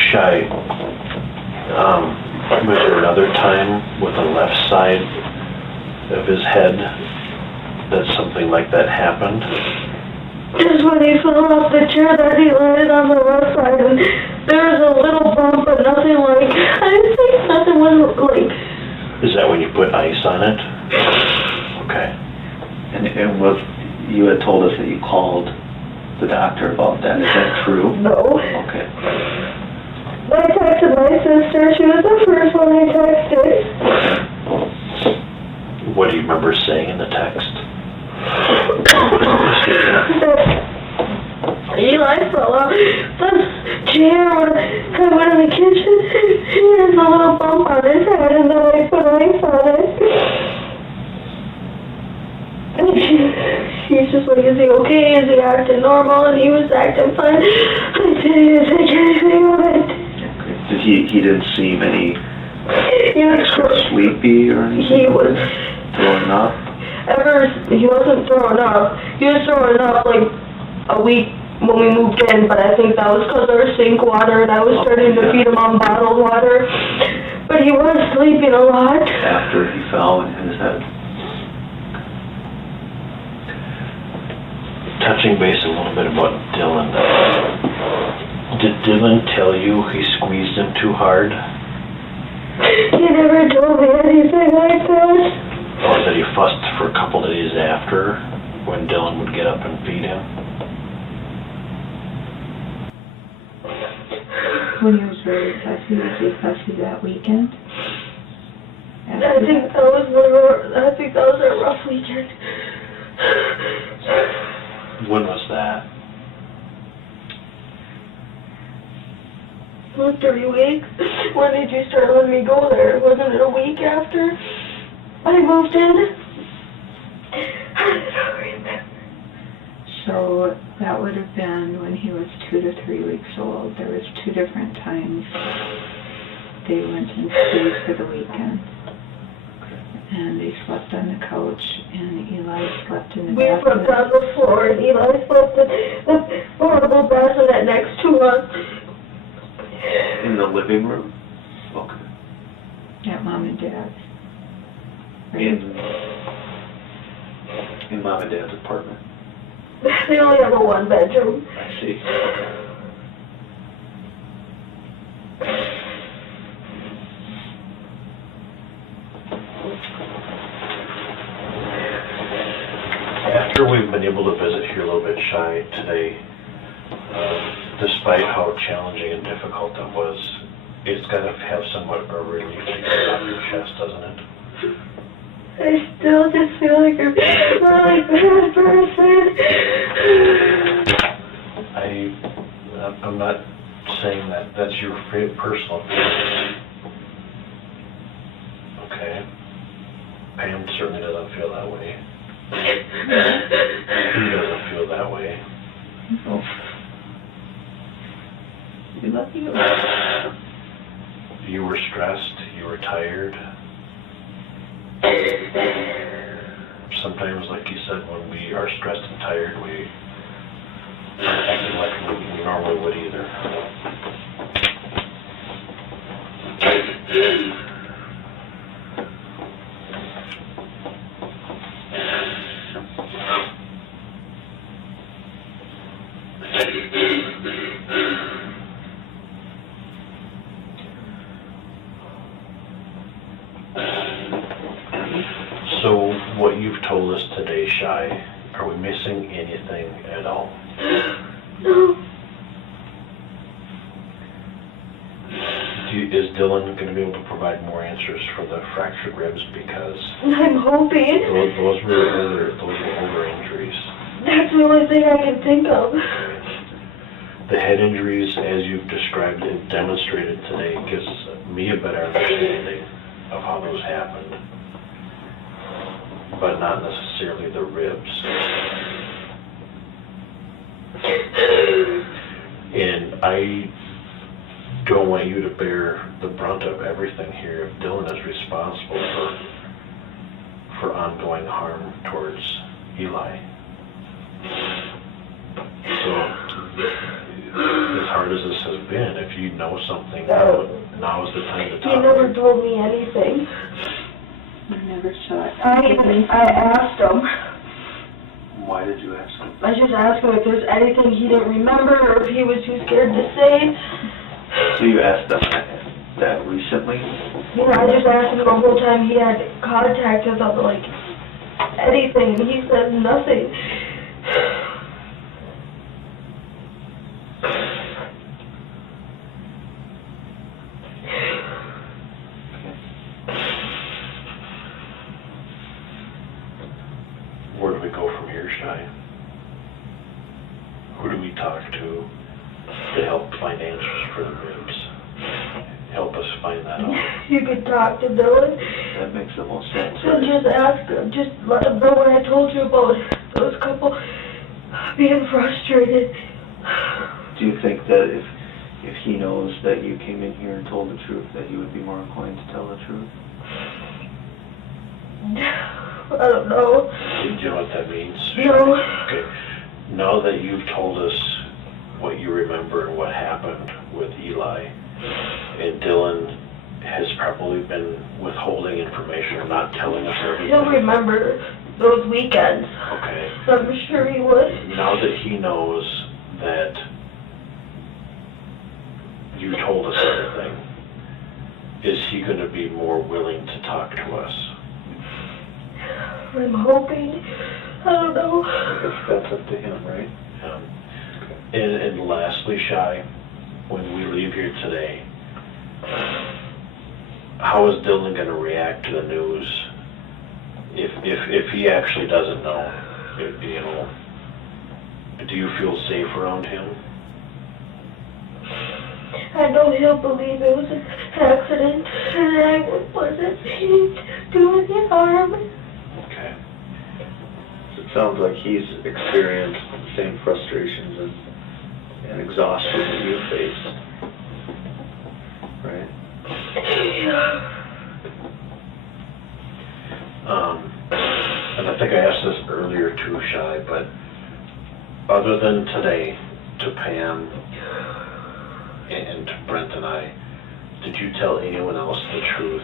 Shy, was there another time with the left side of his head that something like that happened? Just when he fell off the chair that he landed on the left side, and there was a little bump, but nothing like, I didn't think nothing was like. Is that when you put ice on it? Okay. And was, you had told us that you called the doctor about that. Is that true? No. Okay. I texted my sister. She was the first one I texted. What do you remember saying in the text? Eli fell off the chair when I went in the kitchen. He has a little bump on his head, and then I put ice on it. And she's just like, is he okay? Is he acting normal? And he was acting fine. I didn't think anything of it. Did he didn't seem any He was extra sleepy or anything? He was throwing up? He wasn't throwing up. He was throwing up like a week when we moved in, but I think that was because of our sink water, and I was starting to feed him on bottled water. But he was sleeping a lot. After he fell and hit his head? Touching base a little bit about Dylan. Did Dylan tell you he squeezed him too hard? He never told me anything like that. Or that he fussed for a couple of days after when Dylan would get up and feed him? When he was very fussy, was he fussy that weekend? I think that was a rough weekend. When was that? 3 weeks. When did you start letting me go there? Wasn't it a week after I moved in? I don't remember. So that would have been when he was 2 to 3 weeks old. There was 2 different times they went and stayed for the weekend. And they slept on the couch, and Eli slept in the We bathroom. slept on the floor, and Eli slept in the horrible bassinet next to us. In the living room? Okay. At Mom and Dad's. In Mom and Dad's apartment? They only have a 1-bedroom. I see. After we've been able to visit here a little bit, Shy, today, despite how challenging and difficult it was, it's got to have somewhat of a relief to get off your chest, doesn't it? I still just feel like a really bad person. I'm not saying that. That's your personal feelings. Okay. Pam certainly doesn't feel that way. He doesn't feel that way. Oh. We love you. You were stressed. You were tired. Sometimes, like you said, when we are stressed and tired, we aren't acting like we normally would either. So what you've told us today, Shy, Are we missing anything at all? No. Is Dylan going to be able to provide more answers for the fractured ribs? Because I'm hoping. those were older injuries. That's the only thing I can think of. The head injuries, as you've described and demonstrated today, gives me a better understanding of how those happened, but not necessarily the ribs. And I don't want you to bear the brunt of everything here if Dylan is responsible for ongoing harm towards Eli. So, as hard as this has been, if you know something, now is the time to talk. He never told me anything. I never saw it. I asked him. Why did you ask him? I just asked him if there's anything he didn't remember or if he was too scared to say. So you asked them that recently? I just asked him the whole time he had contact with him, like, anything, and he said nothing. Where do we go from here, Shy? Who do we talk to help find answers for the ribs? Help us find that out. You could talk to Dylan That makes the most sense. and just ask him, just let him know what I told you about those couple being frustrated. Do you think that if he knows that you came in here and told the truth, that he would be more inclined to tell the truth? I don't know. Do you know what that means? No. Okay. Now that you've told us what you remember and what happened with Eli, and Dylan has probably been withholding information or not telling us everything. He'll remember those weekends. Okay. I'm sure he would. Now that he knows that you told us everything, is he going to be more willing to talk to us? I'm hoping. I don't know. That's up to him, right? And lastly, Shy, when we leave here today, how is Dylan going to react to the news if he actually doesn't know? You know, do you feel safe around him? I know he'll believe it was an accident and I wasn't doing any harm. Okay. It sounds like he's experienced the same frustrations and exhaustion that you faced, right? And I think I asked this earlier too, Shy, but other than today, to Pam and to Brent and I, did you tell anyone else the truth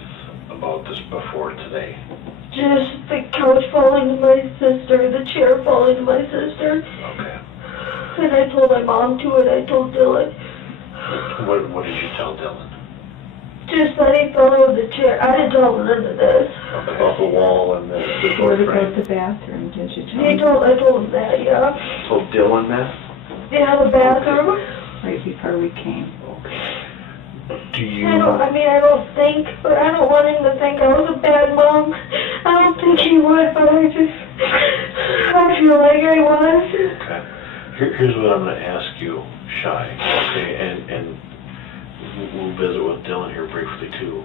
about this before today? Just the couch falling to my sister, the chair falling to my sister. Okay. And I told my mom too, and I told Dylan. What did you tell Dylan? Just that he fell out of the chair. I didn't tell him none of this. About the wall and the door What about frame. the bathroom? Did you tell him? I told him that, yeah. Told Dylan that? Yeah, the bathroom. Right before we came. Do you? I don't think, but I don't want him to think I was a bad mom. I don't think he would, but I feel like I was. Okay. Here's what I'm going to ask you, Shy. Okay, and we'll visit with Dylan here briefly too.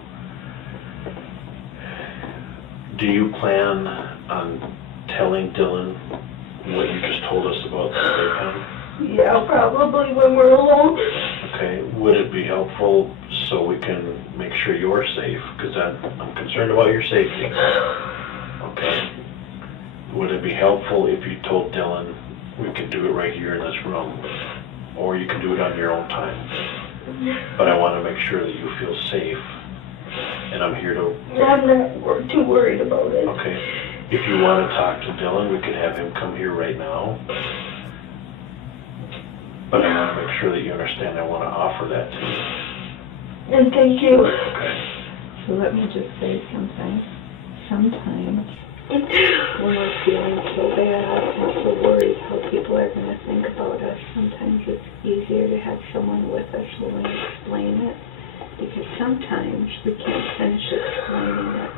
Do you plan on telling Dylan what you just told us about the playpen? Yeah, probably when we're alone. Okay, would it be helpful so we can make sure you're safe? Because I'm concerned about your safety. Okay. Would it be helpful if you told Dylan we could do it right here in this room, or you can do it on your own time? But I want to make sure that you feel safe, and I'm here to... I'm not too worried about it. Okay. If you want to talk to Dylan, we could have him come here right now. But I want to make sure that you understand I want to offer that to you. And thank you. Okay. So let me just say something. Sometimes when we're feeling so bad and so worried how people are going to think about us, sometimes it's easier to have someone with us who will explain it, because sometimes we can't finish explaining it,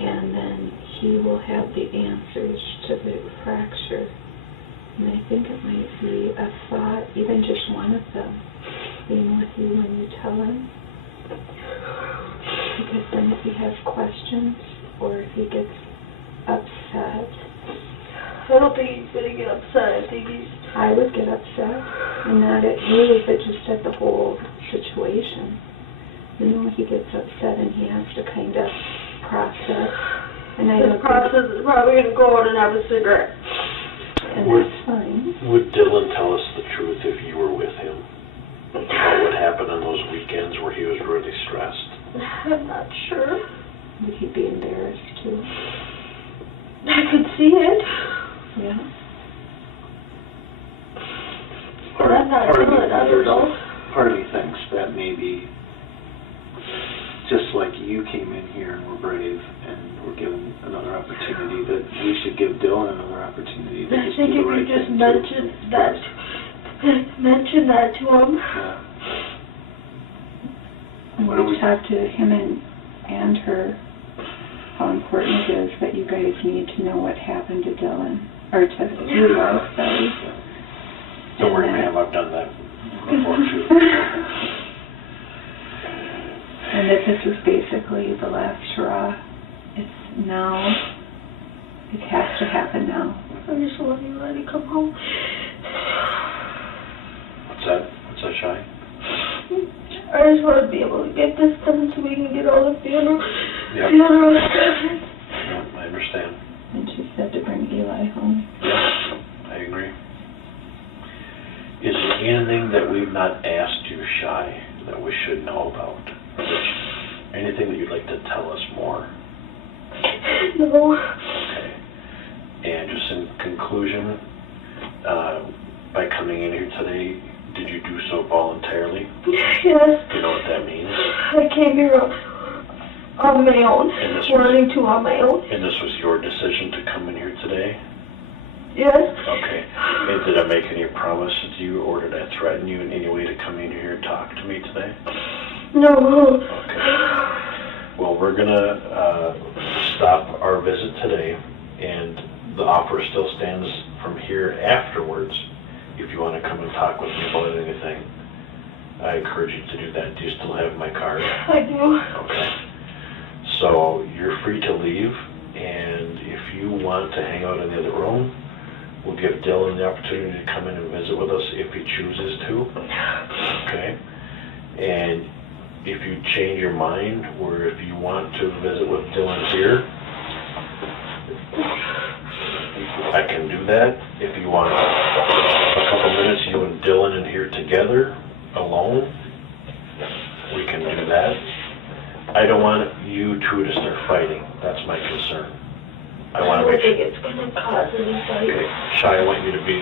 and then he will have the answers to the fracture. And I think it might be a thought, even just one of them, being with you when you tell him. Because then if he has questions, or if he gets upset. I don't think he's gonna get upset. I would get upset, and not at you, but just at the whole situation. You know, he gets upset and he has to kind of process. And I His don't process is probably gonna go out and have a cigarette. and that's fine. Would Dylan tell us the truth if you were with him? About what happened on those weekends where he was really stressed? I'm not sure. Would he be embarrassed too? I could see it. Yeah. But I'm not sure. I don't know. Part of me thinks that maybe, just like you came in here and were brave and were given another opportunity, that we should give Dylan another opportunity to I just think do if the right you just thing. mention that to him. Yeah. And What do we've we- talked to him and her how important it is that you guys need to know what happened to Dylan, or to you, sorry. Don't worry, ma'am, I've done that before too. And that this is basically the last hurrah. It's now. It has to happen now. I just want you to let it come home. What's that, Shy? I just want to be able to get this done so we can get all the funeral stuff. Yeah, I understand. And she said to bring Eli home. Yeah, I agree. Is there anything that we've not asked you, Shy, that we should know about? Anything that you'd like to tell us more? No. Okay. And just in conclusion, by coming in here today, did you do so voluntarily? Yes. Do you know what that means? I came here on my own. And this Wanting to on my own. And this was your decision to come in here today? Yes. Okay. And did I make any promises to you, or did I threaten you in any way to come in here and talk to me today? No. Okay. Well, we're gonna stop our visit today, and the offer still stands from here afterwards. If you want to come and talk with me about anything, I encourage you to do that. Do you still have my card? I do. Okay. So you're free to leave, and if you want to hang out in the other room, we'll give Dylan the opportunity to come in and visit with us if he chooses to. Okay? And if you change your mind, or if you want to visit with Dylan here, I can do that. If you want a couple minutes, you and Dylan in here together, alone, we can do that. I don't want you two to start fighting. That's my concern. I want to make sure. I don't think it's going to cause any fight. Okay, Shy, I want you to be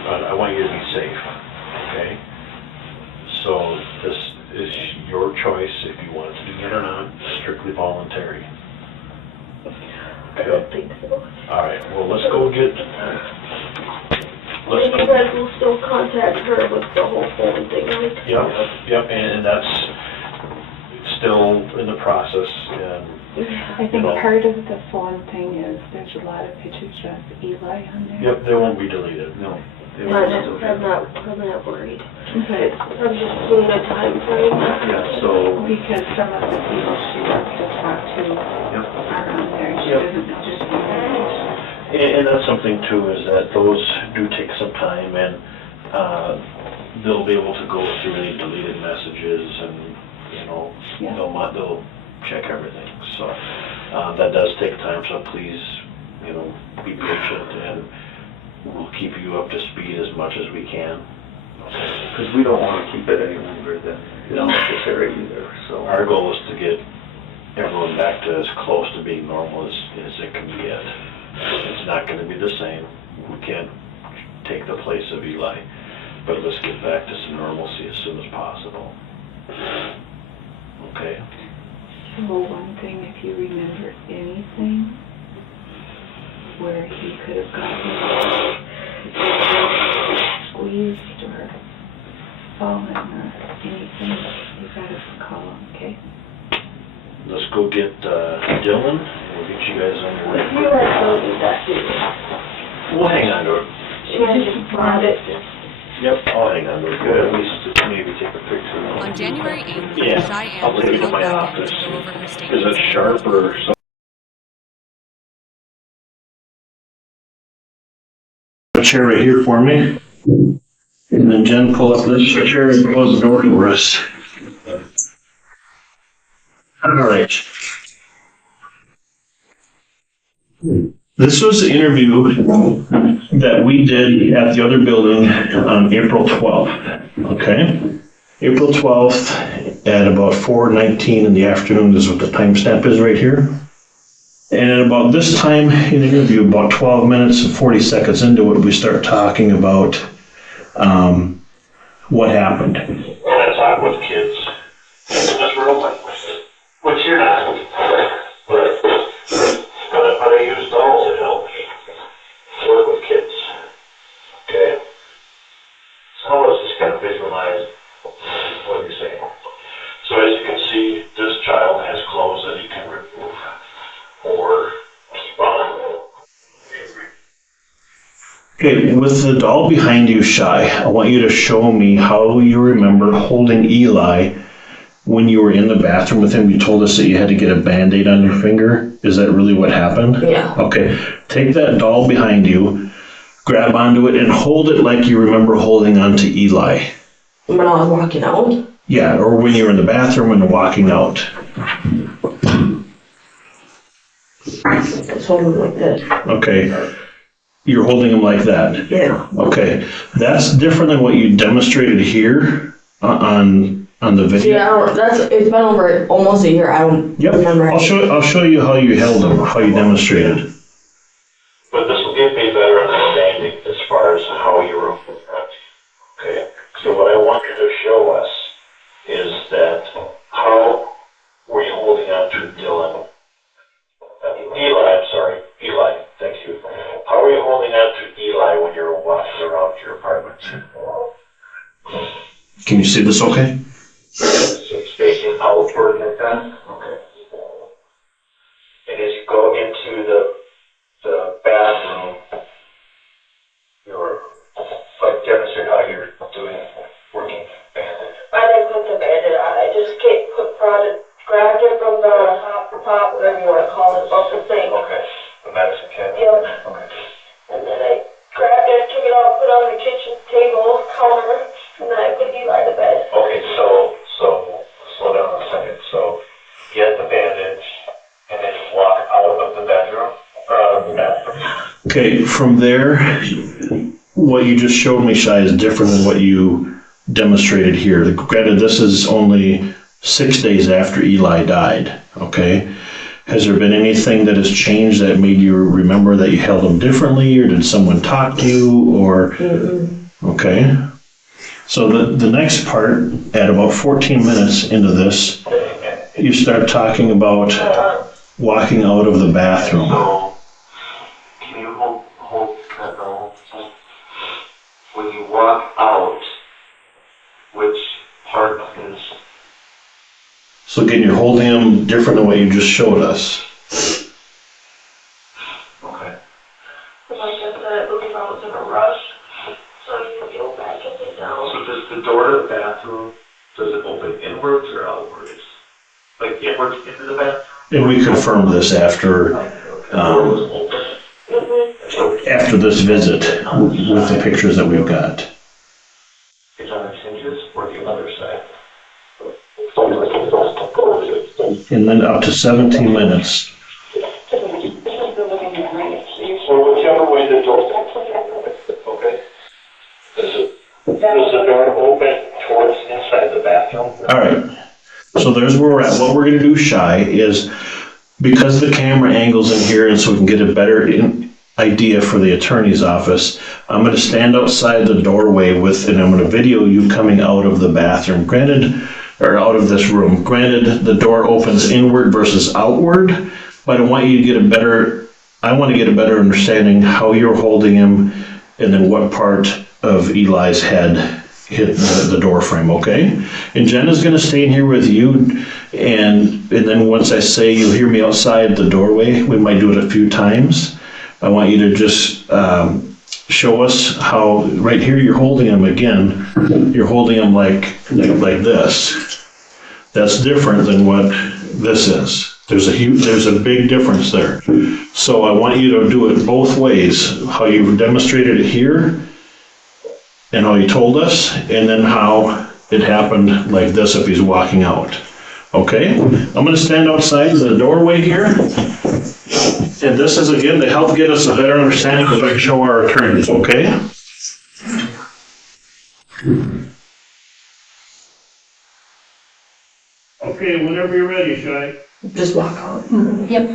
safe. Okay. So this is your choice if you want to do that or not. Strictly voluntary. I don't think so. All right. Well, let's go get. And you guys will still contact her with the whole phone thing, right? Yep, and that's still in the process. And, I think part of the phone thing is there's a lot of pictures of Eli on there. yep, they won't be deleted. No. I'm not worried. But I'm just doing a time frame. Yeah, so, because some of the people she wants to talk to yep. are on there, she Yep. doesn't know just information. And that's something too, is that those do take some time, and they'll be able to go through any deleted messages, and Yeah. they'll check everything. So that does take time. So please, be patient, and we'll keep you up to speed as much as we can. Because we don't want to keep it any longer than is necessary either, so. Our goal is to get everyone back to as close to being normal as it can get. It's not going to be the same. We can't take the place of Eli, but let's get back to some normalcy as soon as possible. Okay? So one thing, if you remember anything, where he could have gotten squeezed or fallen or anything, you gotta call him, okay? Let's go get Dylan. We'll get you guys on your way. If you like to do that, too. We'll hang on to it. She just brought it. Yep, I'll hang on to it. Could at least maybe take a picture. On January 8th, Yeah, Shy Ann I'll was take it to called my back in office. to go over her Is statements. it sharp or something? A chair right here for me. And then Jen, pull up this chair and close the door for us. All right. This was the interview that we did at the other building on April 12th, okay? April 12th at about 4:19 in the afternoon is what the timestamp is right here. And at about this time in the interview, about 12 minutes and 40 seconds into it, we start talking about what happened. When I talk with kids, just real quick, which you're not, but I use dolls to help me work with kids. Okay? So let's just kind of visualize what you're saying. So as you can see, this child has clothes that he can remove or keep on. Okay, with the doll behind you, Shy, I want you to show me how you remember holding Eli when you were in the bathroom with him. You told us that you had to get a Band-Aid on your finger. Is that really what happened? Yeah. Okay, take that doll behind you, grab onto it, and hold it like you remember holding onto Eli. When I was walking out? Yeah, or when you were in the bathroom and walking out. Just hold him like this. Okay, you're holding him like that. Yeah. Okay, that's different than what you demonstrated here on the video. Yeah, it's been over almost a year. I don't Yep, remember. I'll show you how you held him, how you demonstrated. But this will give me a better understanding as far as how you were. Okay, so what I want you to show us is that how were you holding on to Dylan? Eli, thank you. How are you holding on to Eli when you're walking around your apartment? Can you see this okay? So it's facing outward like that? Okay. And as you go into the bathroom, you're, like, demonstrate how you're doing working bandit. I didn't put the bandit on. I just grabbed it from the top, whatever you want to call it, off the sink. Okay. The medicine cabinet? Yep. Okay. And then I grabbed it, took it off, put it on the kitchen table, counter, and then I put Eli to bed. Okay, so slow down a second. So you get the bandage and then you walk out of the bedroom, the bathroom. Okay, from there, what you just showed me, Shy, is different than what you demonstrated here. Granted, this is only 6 days after Eli died, okay? Has there been anything that has changed that made you remember that you held him differently, or did someone talk to you, or? Okay. So the next part, at about 14 minutes into this, you start talking about walking out of the bathroom. So can you hold that doll? When you walk out, which part is? So again, you're holding him different than what you just showed us. Okay. Like I said, it looked like I was in a rush, so I just go back and sit down. So does the door to the bathroom, does it open inwards or outwards? Like inwards into the bathroom? And we confirmed this after after this visit with the pictures that we've got. It's on its hinges or the other side? And then up to 17 minutes. So whichever way the door, okay? Does the door open towards inside the bathroom? All right. So there's where we're at. What we're going to do, Shy, is because the camera angle's in here and so we can get a better idea for the attorney's office, I'm going to stand outside the doorway and I'm going to video you coming out of the bathroom. Or out of this room. Granted, the door opens inward versus outward, but I want you to get a better I want to get a better understanding how you're holding him and then what part of Eli's head hit the door frame, okay? And Jenna's gonna stay in here with you, and then once I say you'll hear me outside the doorway, we might do it a few times. I want you to just show us how, right here you're holding him again, you're holding him like this. That's different than what this is. There's a big difference there. So I want you to do it both ways, how you demonstrated it here, and how you told us, and then how it happened like this if he's walking out. Okay? I'm gonna stand outside the doorway here, and this is again to help get us a better understanding of what I show our attorneys, okay? Okay, whenever you're ready, Shy. Just walk out. Yep,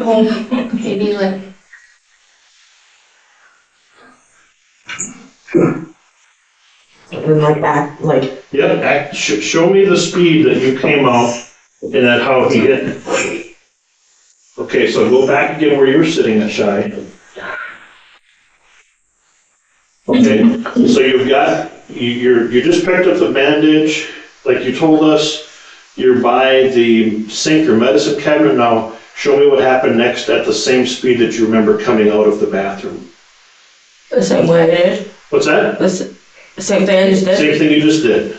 maybe like. And like act like. Yep, show me the speed that you came out and then how he hit. Okay, so go back again where you're sitting at, Shy. Okay, so you've got, you just picked up the bandage, like you told us. You're by the sink or medicine cabinet. Now, show me what happened next at the same speed that you remember coming out of the bathroom. The same way I did. What's that? The same thing I just did. Same thing you just did.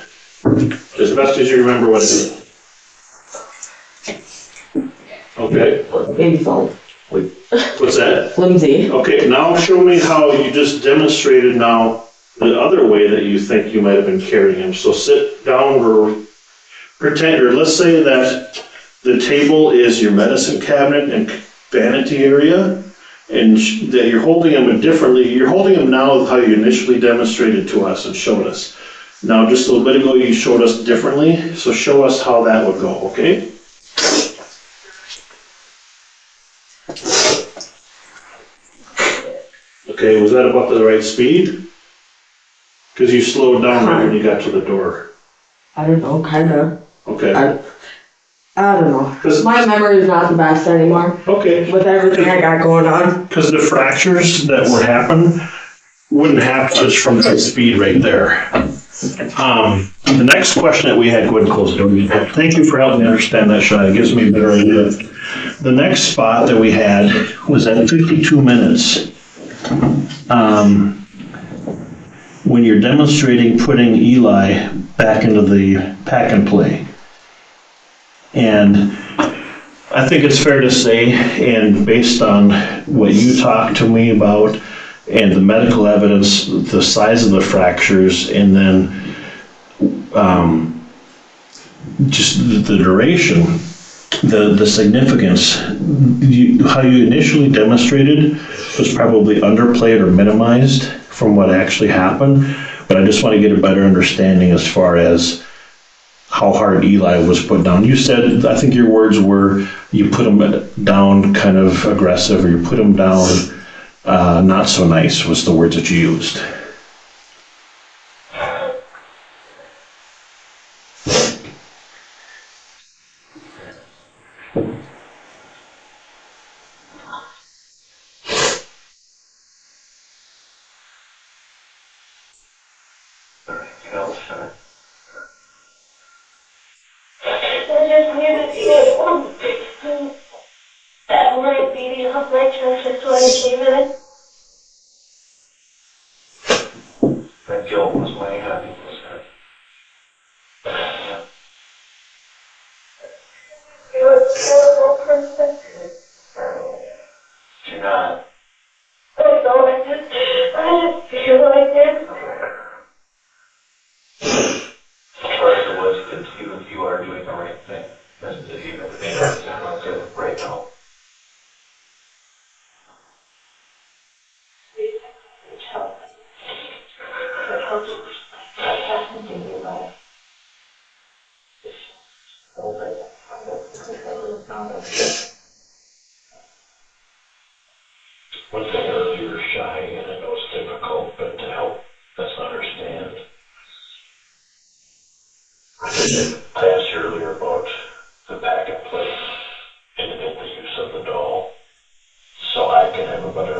As best as you remember what it is. Okay. Baby phone. What's that? Flimsy. Okay, now show me how you just demonstrated now the other way that you think you might have been carrying him. So sit down or pretend, or let's say that the table is your medicine cabinet and vanity area, and that you're holding him differently. You're holding him now how you initially demonstrated to us and showed us. Now, just a little bit ago, you showed us differently, so show us how that would go, okay? Okay, was that about the right speed? Because you slowed down right when you got to the door. I don't know, kinda. Okay. I don't know. My memory is not the best anymore. Okay. With everything I got going on. Because the fractures that were happening wouldn't happen just from that speed right there. The next question that we had, go ahead and close the door. Thank you for helping me understand that, Shy. It gives me a better idea. The next spot that we had was at 52 minutes. When you're demonstrating putting Eli back into the pack and play. And I think it's fair to say, and based on what you talked to me about and the medical evidence, the size of the fractures, and then just the duration, the significance, how you initially demonstrated was probably underplayed or minimized from what actually happened. But I just want to get a better understanding as far as how hard Eli was put down. You said, I think your words were, you put him down kind of aggressive, or you put him down not so nice, was the words that you used. I just needed to get that right beating off my chest. That's why I came in. That guilt was weighing heavy. You're a terrible person. You're not. I know, I just feel like it. As far as it was, that you are doing the right thing. That's even the thing that's not good right now. It helps. It helps. It hasn't in your life. One thing I heard you were shy, and I know it's difficult, but to help us understand. I asked you earlier about the pack and play and the use of the doll, so I can have a better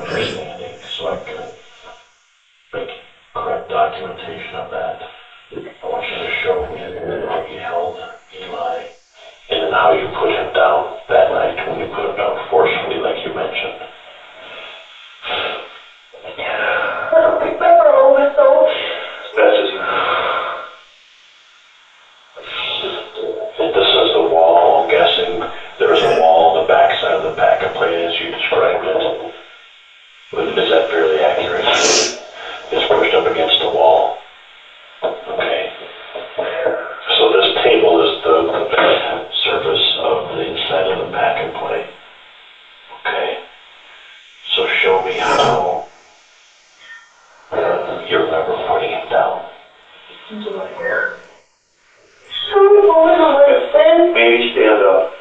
Maybe stand up.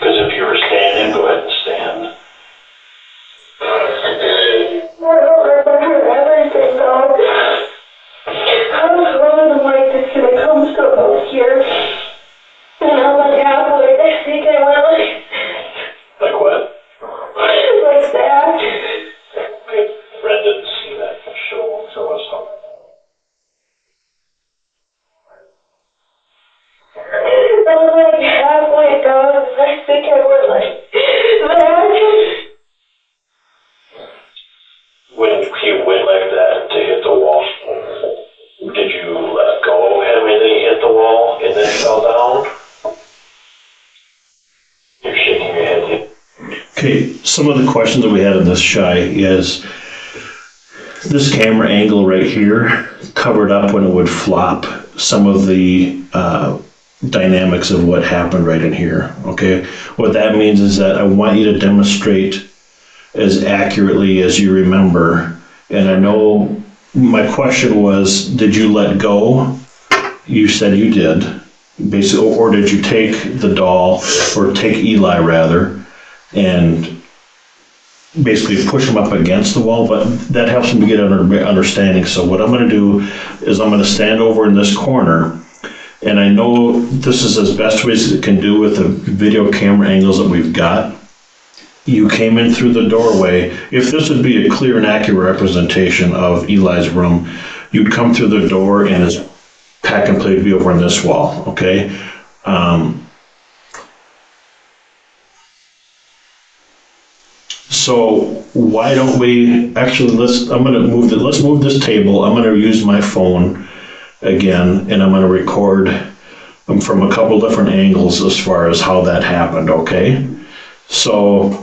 Because if you were standing, go ahead and stand. I don't remember everything though. I was running the mic just gonna come to about here. And I'm like halfway, I think I went Like what? like that. Brett didn't see that show us something. I was like halfway down, and I think I went like that. When he went like that to hit the wall, did you let go of him and then he hit the wall and then fell down? You're shaking your head. Okay, some of the questions that we had in this, Shy, is this camera angle right here covered up when it would flop some of the dynamics of what happened right in here, okay? What that means is that I want you to demonstrate as accurately as you remember. And I know my question was, did you let go? You said you did, basically, or did you take the doll, or take Eli rather, and basically push him up against the wall? But that helps him to get an understanding. So what I'm going to do is I'm going to stand over in this corner, and I know this is as best ways as it can do with the video camera angles that we've got. You came in through the doorway. If this would be a clear and accurate representation of Eli's room, you'd come through the door and his pack and play would be over on this wall, okay? So why don't we, actually, let's move this table. I'm gonna use my phone again, and I'm gonna record from a couple different angles as far as how that happened, okay? So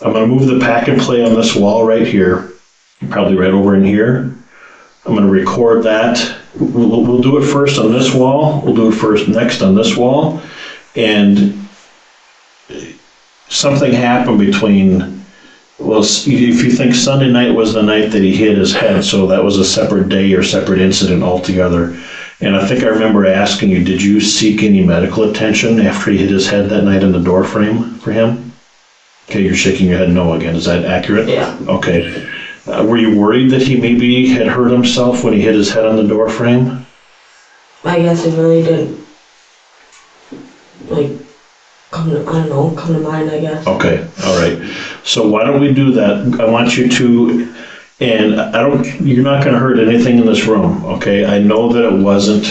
I'm going to move the pack and play on this wall right here, probably right over in here. I'm going to record that. We'll do it first on this wall. We'll do it first next on this wall. And something happened between, well, if you think Sunday night was the night that he hit his head, so that was a separate day or separate incident altogether. And I think I remember asking you, did you seek any medical attention after he hit his head that night in the door frame for him? Okay, you're shaking your head no again. Is that accurate? Yeah. Okay. Were you worried that he maybe had hurt himself when he hit his head on the door frame? I guess it really didn't, like, come to mind, I guess. Okay, all right. So why don't we do that? I want you to, and you're not going to hurt anything in this room, okay? I know that it wasn't.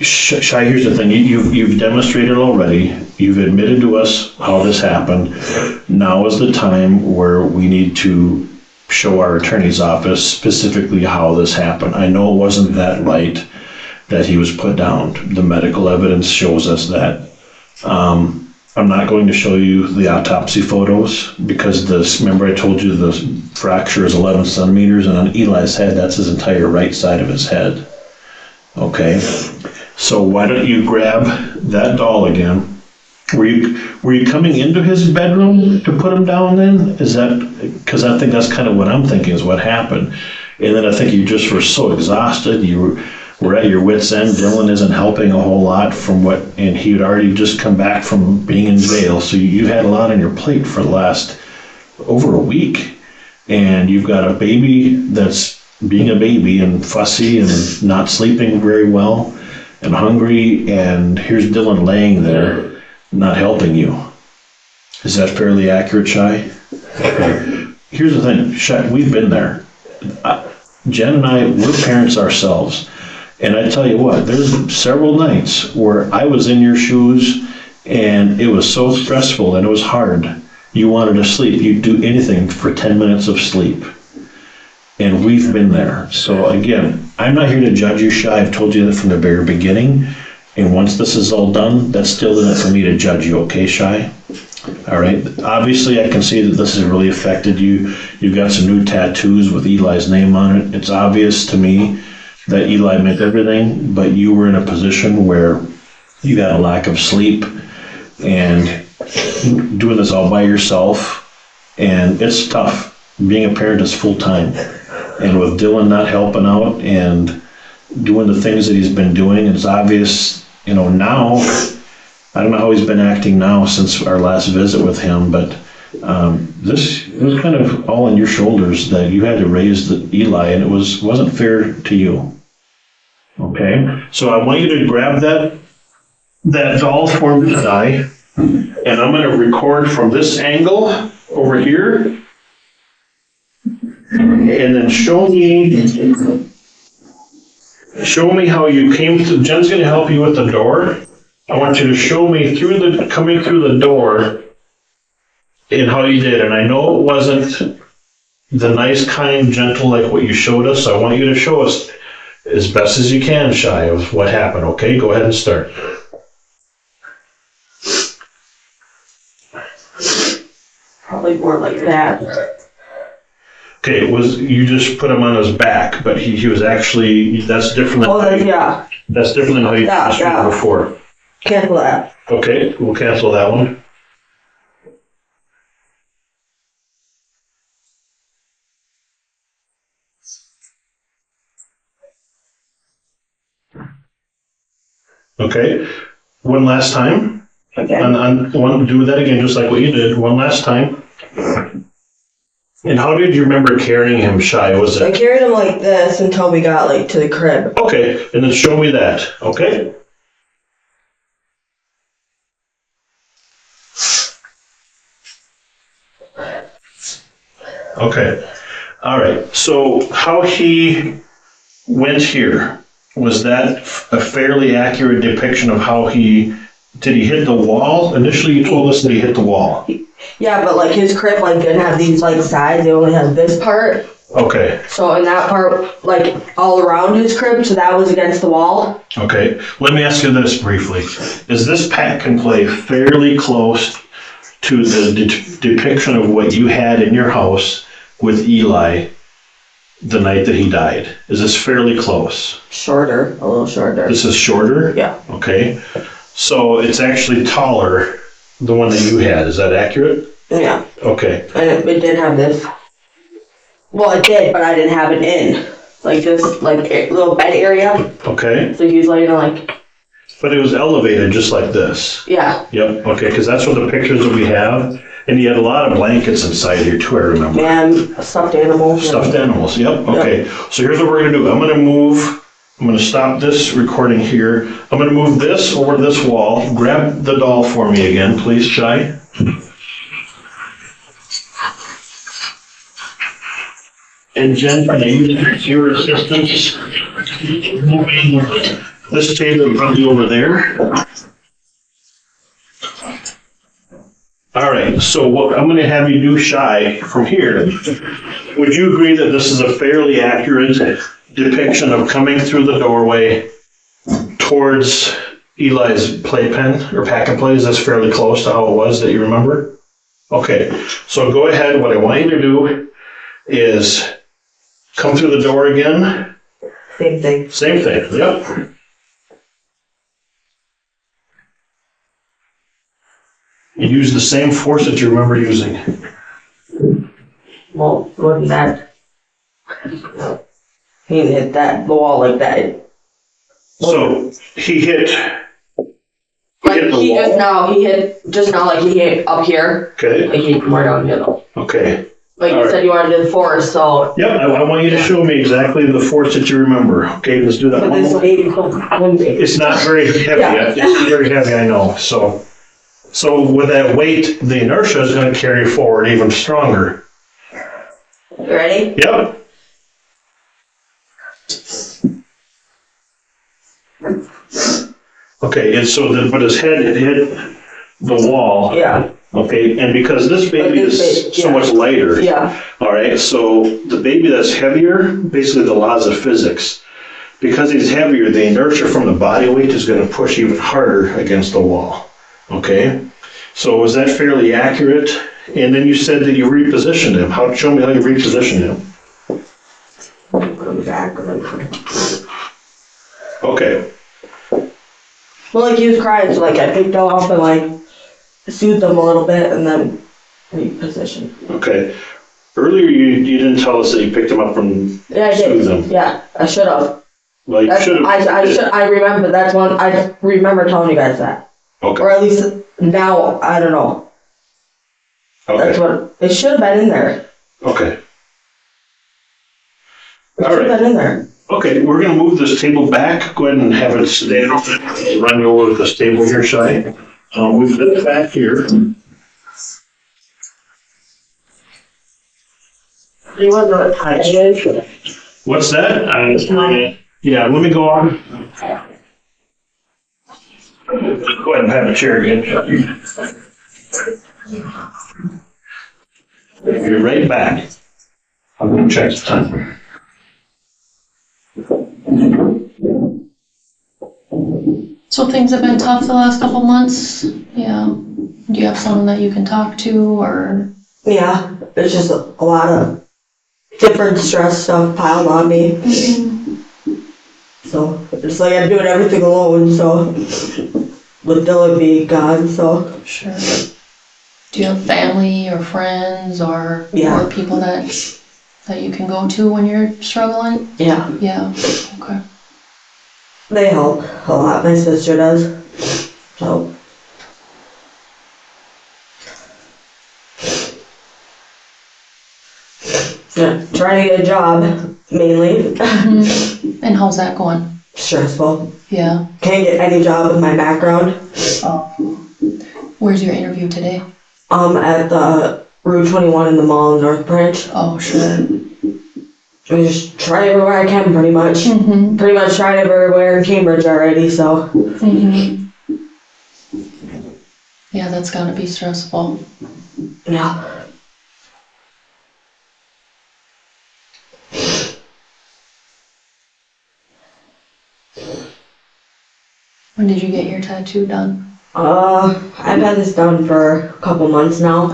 Shy, here's the thing. You've demonstrated already. You've admitted to us how this happened. Now is the time where we need to show our attorney's office specifically how this happened. I know it wasn't that light that he was put down. The medical evidence shows us that. I'm not going to show you the autopsy photos because remember I told you the fracture is 11 centimeters, and on Eli's head, that's his entire right side of his head. Okay, so why don't you grab that doll again? Were you coming into his bedroom to put him down then? Is that, because I think that's kind of what I'm thinking is what happened. And then I think you just were so exhausted, you were at your wit's end. Dylan isn't helping a whole lot and he had already just come back from being in jail. So you had a lot on your plate for the last over a week. And you've got a baby that's being a baby and fussy and not sleeping very well and hungry. And here's Dylan laying there, not helping you. Is that fairly accurate, Shy? Here's the thing, Shy, we've been there. Jen and I, we're parents ourselves. And I tell you what, there's several nights where I was in your shoes and it was so stressful and it was hard. You wanted to sleep. You'd do anything for 10 minutes of sleep. And we've been there. So again, I'm not here to judge you, Shy. I've told you that from the very beginning. And once this is all done, that's still in it for me to judge you, okay, Shy? All right. Obviously, I can see that this has really affected you. You've got some new tattoos with Eli's name on it. It's obvious to me that Eli meant everything, but you were in a position where you had a lack of sleep and doing this all by yourself. And it's tough. Being a parent is full time. and with Dylan not helping out and doing the things that he's been doing, it's obvious, now, I don't know how he's been acting now since our last visit with him, but this was kind of all on your shoulders that you had to raise Eli, and it wasn't fair to you. Okay, so I want you to grab that doll for me, Di, and I'm going to record from this angle over here, and then show me how you came to. Jen's going to help you with the door. I want you to show me coming through the door and how you did. And I know it wasn't the nice, kind, gentle like what you showed us. So I want you to show us as best as you can, Shy, of what happened. Okay, go ahead and start. Probably more like that. Okay, you just put him on his back, but he was actually, that's different than that's different than how you described it before. Cancel that. Okay, we'll cancel that one. Okay, one last time. Okay. Do that again, just like what you did. One last time. And how did you remember carrying him, Shy? I carried him like this until we got to the crib. Okay, and then show me that. Okay. Okay. All right. So how he went here, was that a fairly accurate depiction of how did he hit the wall? Initially you told us that he hit the wall. Yeah, but his crib didn't have these sides, they only had this part. Okay. So in that part, all around his crib, so that was against the wall. Okay. Let me ask you this briefly. Is this pack and play fairly close to the depiction of what you had in your house with Eli the night that he died? Is this fairly close? Shorter, a little shorter. This is shorter? Yeah. Okay. So it's actually taller, the one that you had. Is that accurate? Yeah. Okay. And it didn't have this. Well, it did, but I didn't have it in. This, little bed area. Okay. So he was laying But it was elevated just like this. Yeah. Yep. Okay, because that's what the pictures that we have. And you had a lot of blankets inside here too, I remember. And stuffed animals. Stuffed animals, yep. Okay. So here's what we're going to do. I'm going to stop this recording here. I'm going to move this over this wall. Grab the doll for me again, please, Shy. And Jen, can I use your assistance? Moving this table probably over there. All right, so what I'm going to have you do, Shy, from here. Would you agree that this is a fairly accurate depiction of coming through the doorway towards Eli's playpen or pack and play? Is this fairly close to how it was that you remember? Okay, so go ahead. What I want you to do is come through the door again. Same thing. Same thing, yep. You use the same force that you remember using. Well, wasn't that? He didn't hit the wall like that. So he hit the wall. He hit up here. Okay. He hit more down here though. Okay. You said you wanted to do the force, so. Yep, I want you to show me exactly the force that you remember. Okay, let's do that. But this baby wouldn't be. It's not very heavy. Yeah. It's very heavy, I know. So with that weight, the inertia is going to carry forward even stronger. You ready? Yep. Okay, and but his head hit the wall. Yeah. Okay, and because this baby is so much lighter. Yeah. All right, so the baby that's heavier, basically the laws of physics, because he's heavier, the inertia from the body weight is going to push even harder against the wall. Okay, so was that fairly accurate? And then you said that you repositioned him. Show me how you repositioned him. Okay. Well, he was crying, so I picked him up and soothed him a little bit and then repositioned. Okay. Earlier, you didn't tell us that you picked them up from Yeah, I Susan. did. Yeah, I should have. Well, you should have. I remember, that's one, I remember telling you guys that. Okay. Or at least now, I don't know. That's Okay. what, it should have been in there. Okay. It All should have right. been in there. Okay, we're gonna move this table back. Go ahead and have it stand. Run you over this table here, Shy. We've got it back here. You want to know what time it is? What's that? Yeah, let me go on. Go ahead and have a chair again. You're right back. I'm gonna check the time. So things have been tough the last couple months? Yeah. Do you have someone that you can talk to, or? Yeah, it's just a lot of different stress stuff piled on me. So, it's like I'm doing everything alone, so, with Dylan being gone, so. Sure. Do you have family or friends or people that you can go to when you're struggling? Yeah. Yeah, okay. They help a lot, my sister does, so. Yeah, trying to get a job, mainly. And how's that going? Stressful. Yeah. Can't get any job with my background. Oh. Where's your interview today? At the Route 21 in the mall in North Branch. Oh, sure. I just try everywhere I can, pretty much. Pretty much tried everywhere in Cambridge already, so. Yeah, that's gotta be stressful. Yeah. When did you get your tattoo done? I've had this done for a couple months now.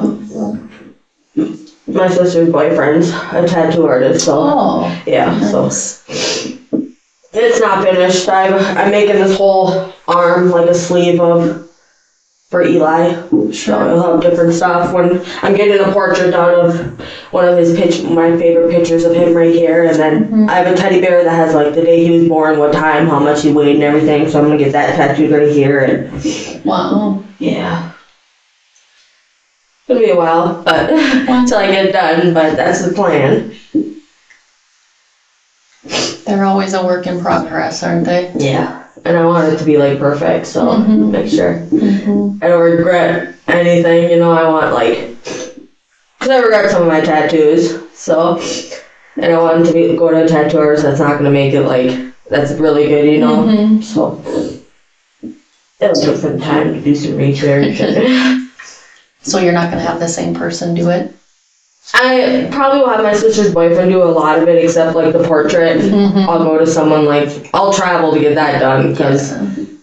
My sister's boyfriend's a tattoo artist, so yeah, so it's not finished. I'm making this whole arm like a sleeve for Eli. So he'll have different stuff. When I'm getting a portrait done of one of my favorite pictures of him right here, and then I have a teddy bear that has like the day he was born, what time, how much he weighed, and everything. So I'm gonna get that tattooed right here. And wow. Yeah. It'll be a while, but until I get it done. But that's the plan. They're always a work in progress, aren't they? Yeah. And I want it to be like perfect, so make sure. I don't regret anything, you know, I want like, cause I regret some of my tattoos, so, and I want to go to a tattoo artist that's not gonna make it like, that's really good, you know, so. It'll take some time to do some research. So you're not gonna have the same person do it? I probably will have my sister's boyfriend do a lot of it, except like the portrait. I'll go to someone like, I'll travel to get that done, because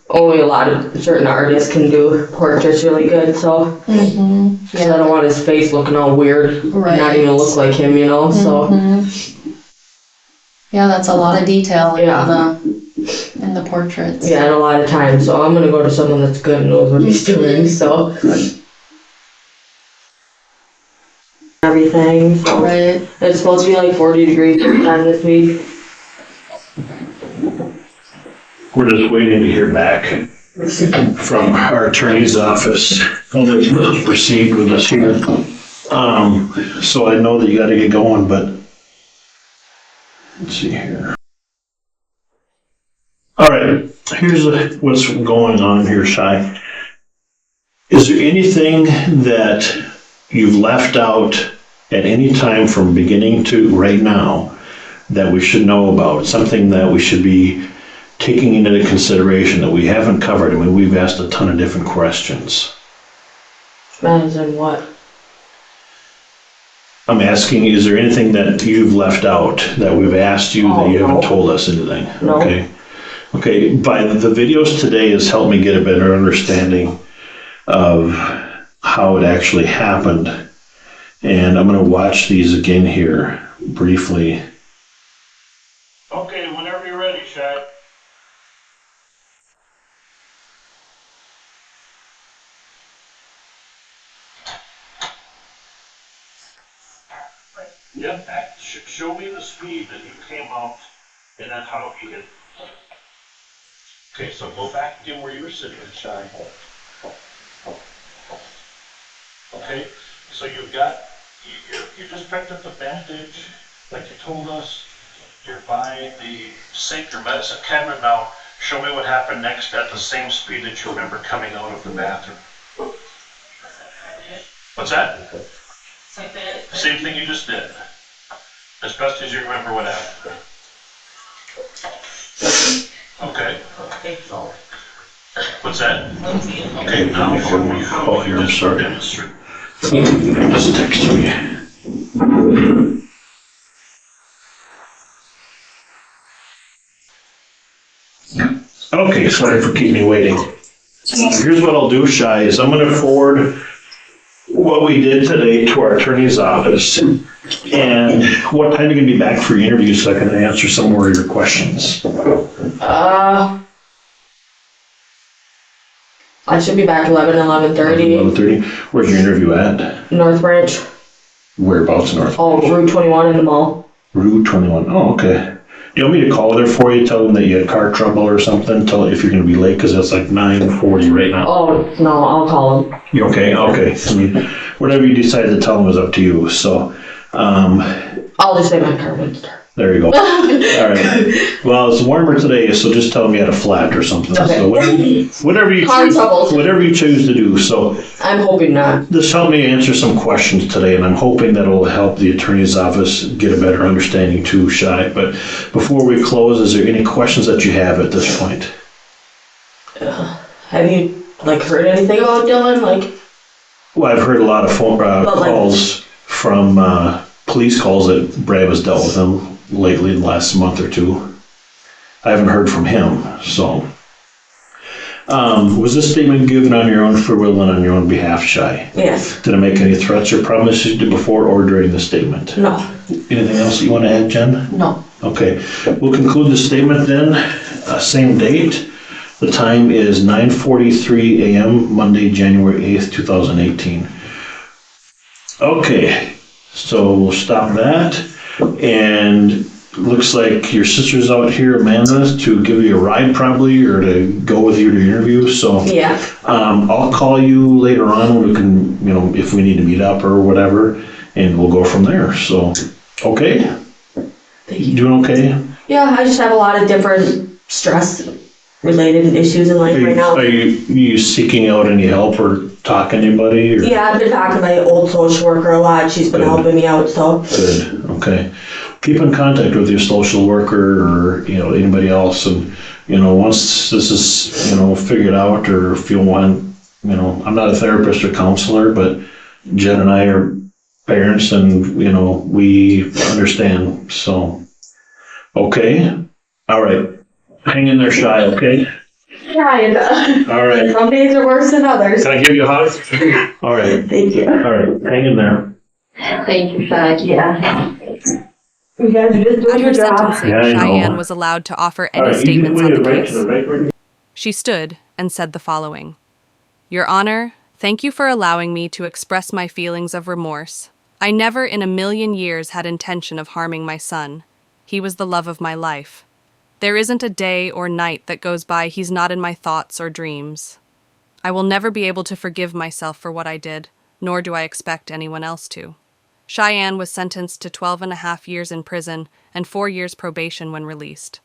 only a lot of certain artists can do portraits really good, so. Because I don't want his face looking all weird, not even look like him, you know, so. Yeah, that's a lot of detail in the portraits. Yeah, and a lot of time, so I'm gonna go to someone that's good and knows what he's doing, so. Everything, so. Right. It's supposed to be like 40 degrees sometime this week. We're just waiting to hear back from our attorney's office how they proceed with this here. So I know that you gotta get going, but let's see here. All right, here's what's going on here, Shy. Is there anything that you've left out at any time from beginning to right now that we should know about? Something that we should be taking into consideration that we haven't covered? I mean, we've asked a ton of different questions. As in what? I'm asking, is there anything that you've left out that we've asked you that you haven't told us anything? No. Okay. Okay, by the videos today has helped me get a better understanding of how it actually happened. And I'm going to watch these again here briefly. Okay, whenever you're ready, Shy. Yep, show me the speed that you came out, and then how you hit. Okay, so go back again where you were sitting, Shy. Okay, so you've got, you just picked up the bandage, like you told us. You're by the sink, your medicine cabinet. Now, show me what happened next at the same speed that you remember coming out of the bathroom. What's that? Same thing you just did. As best as you remember what happened. Okay. What's that? Okay, now show me how you just demonstrate. Just text me. Okay, sorry for keeping you waiting. Here's what I'll do, Shy, is I'm gonna forward what we did today to our attorney's office. And what time are you gonna be back for your interview so I can answer some more of your questions? I should be back 11:30. 11:30? Where's your interview at? North Branch. Whereabouts North? Oh, Route 21 in the mall. Route 21, oh, okay. Do you want me to call there for you, tell them that you had car trouble or something, tell if you're gonna be late, cause it's like 9:40 right now? Oh, no, I'll call them. You okay? Okay. I mean, whatever you decide to tell them is up to you, so, I'll just say my car wouldn't start. there you go. All right. Well, it's warmer today, so just tell them you had a flat or something. Okay. So whatever you Car choose, troubles. whatever you choose to do. So I'm hoping not. this helped me answer some questions today, and I'm hoping that will help the attorney's office get a better understanding too, Shy. But before we close, is there any questions that you have at this point? Have you, heard anything about Dylan? Well, I've heard a lot of phone calls from police calls that Braham has dealt with him lately in the last month or two. I haven't heard from him, so. Was this statement given on your own free will and on your own behalf, Shy? Yes. Did I make any threats or promises you did before or during the statement? No. Anything else you want to add, Jen? No. Okay, we'll conclude the statement then. Same date. The time is 9:43 a.m., Monday, January 8th, 2018. Okay, so we'll stop that. And looks like your sister's out here, Amanda, to give you a ride probably, or to go with you to your interview. So Yeah. I'll call you later on. We can, if we need to meet up or whatever, and we'll go from there. So, okay? Thank you. Doing okay? Yeah, I just have a lot of different stress-related issues in life right now. Are you seeking out any help or talking to anybody? Or? Yeah, I've been talking to my old social worker a lot. She's been Good. helping me out, so. Good, okay. Keep in contact with your social worker or, anybody else, and, once this is, figured out, or if you want, I'm not a therapist or counselor, but Jen and I are parents and, we understand, so. Okay, all right. Hang in there, Shy, okay? Trying. All right. Some days are worse than others. Can I give you a hug? All right. Thank you. All right, hang in there. Thank you, Shy. Yeah. You guys are just doing After your job. sentencing, Yeah, I know. Cheyenne was allowed to offer All any right, statements on the case. right? She stood and said the following: Your Honor, thank you for allowing me to express my feelings of remorse. I never in a million years had intention of harming my son. He was the love of my life. There isn't a day or night that goes by he's not in my thoughts or dreams. I will never be able to forgive myself for what I did, nor do I expect anyone else to. Cheyenne was sentenced to 12.5 years in prison and 4 years probation when released.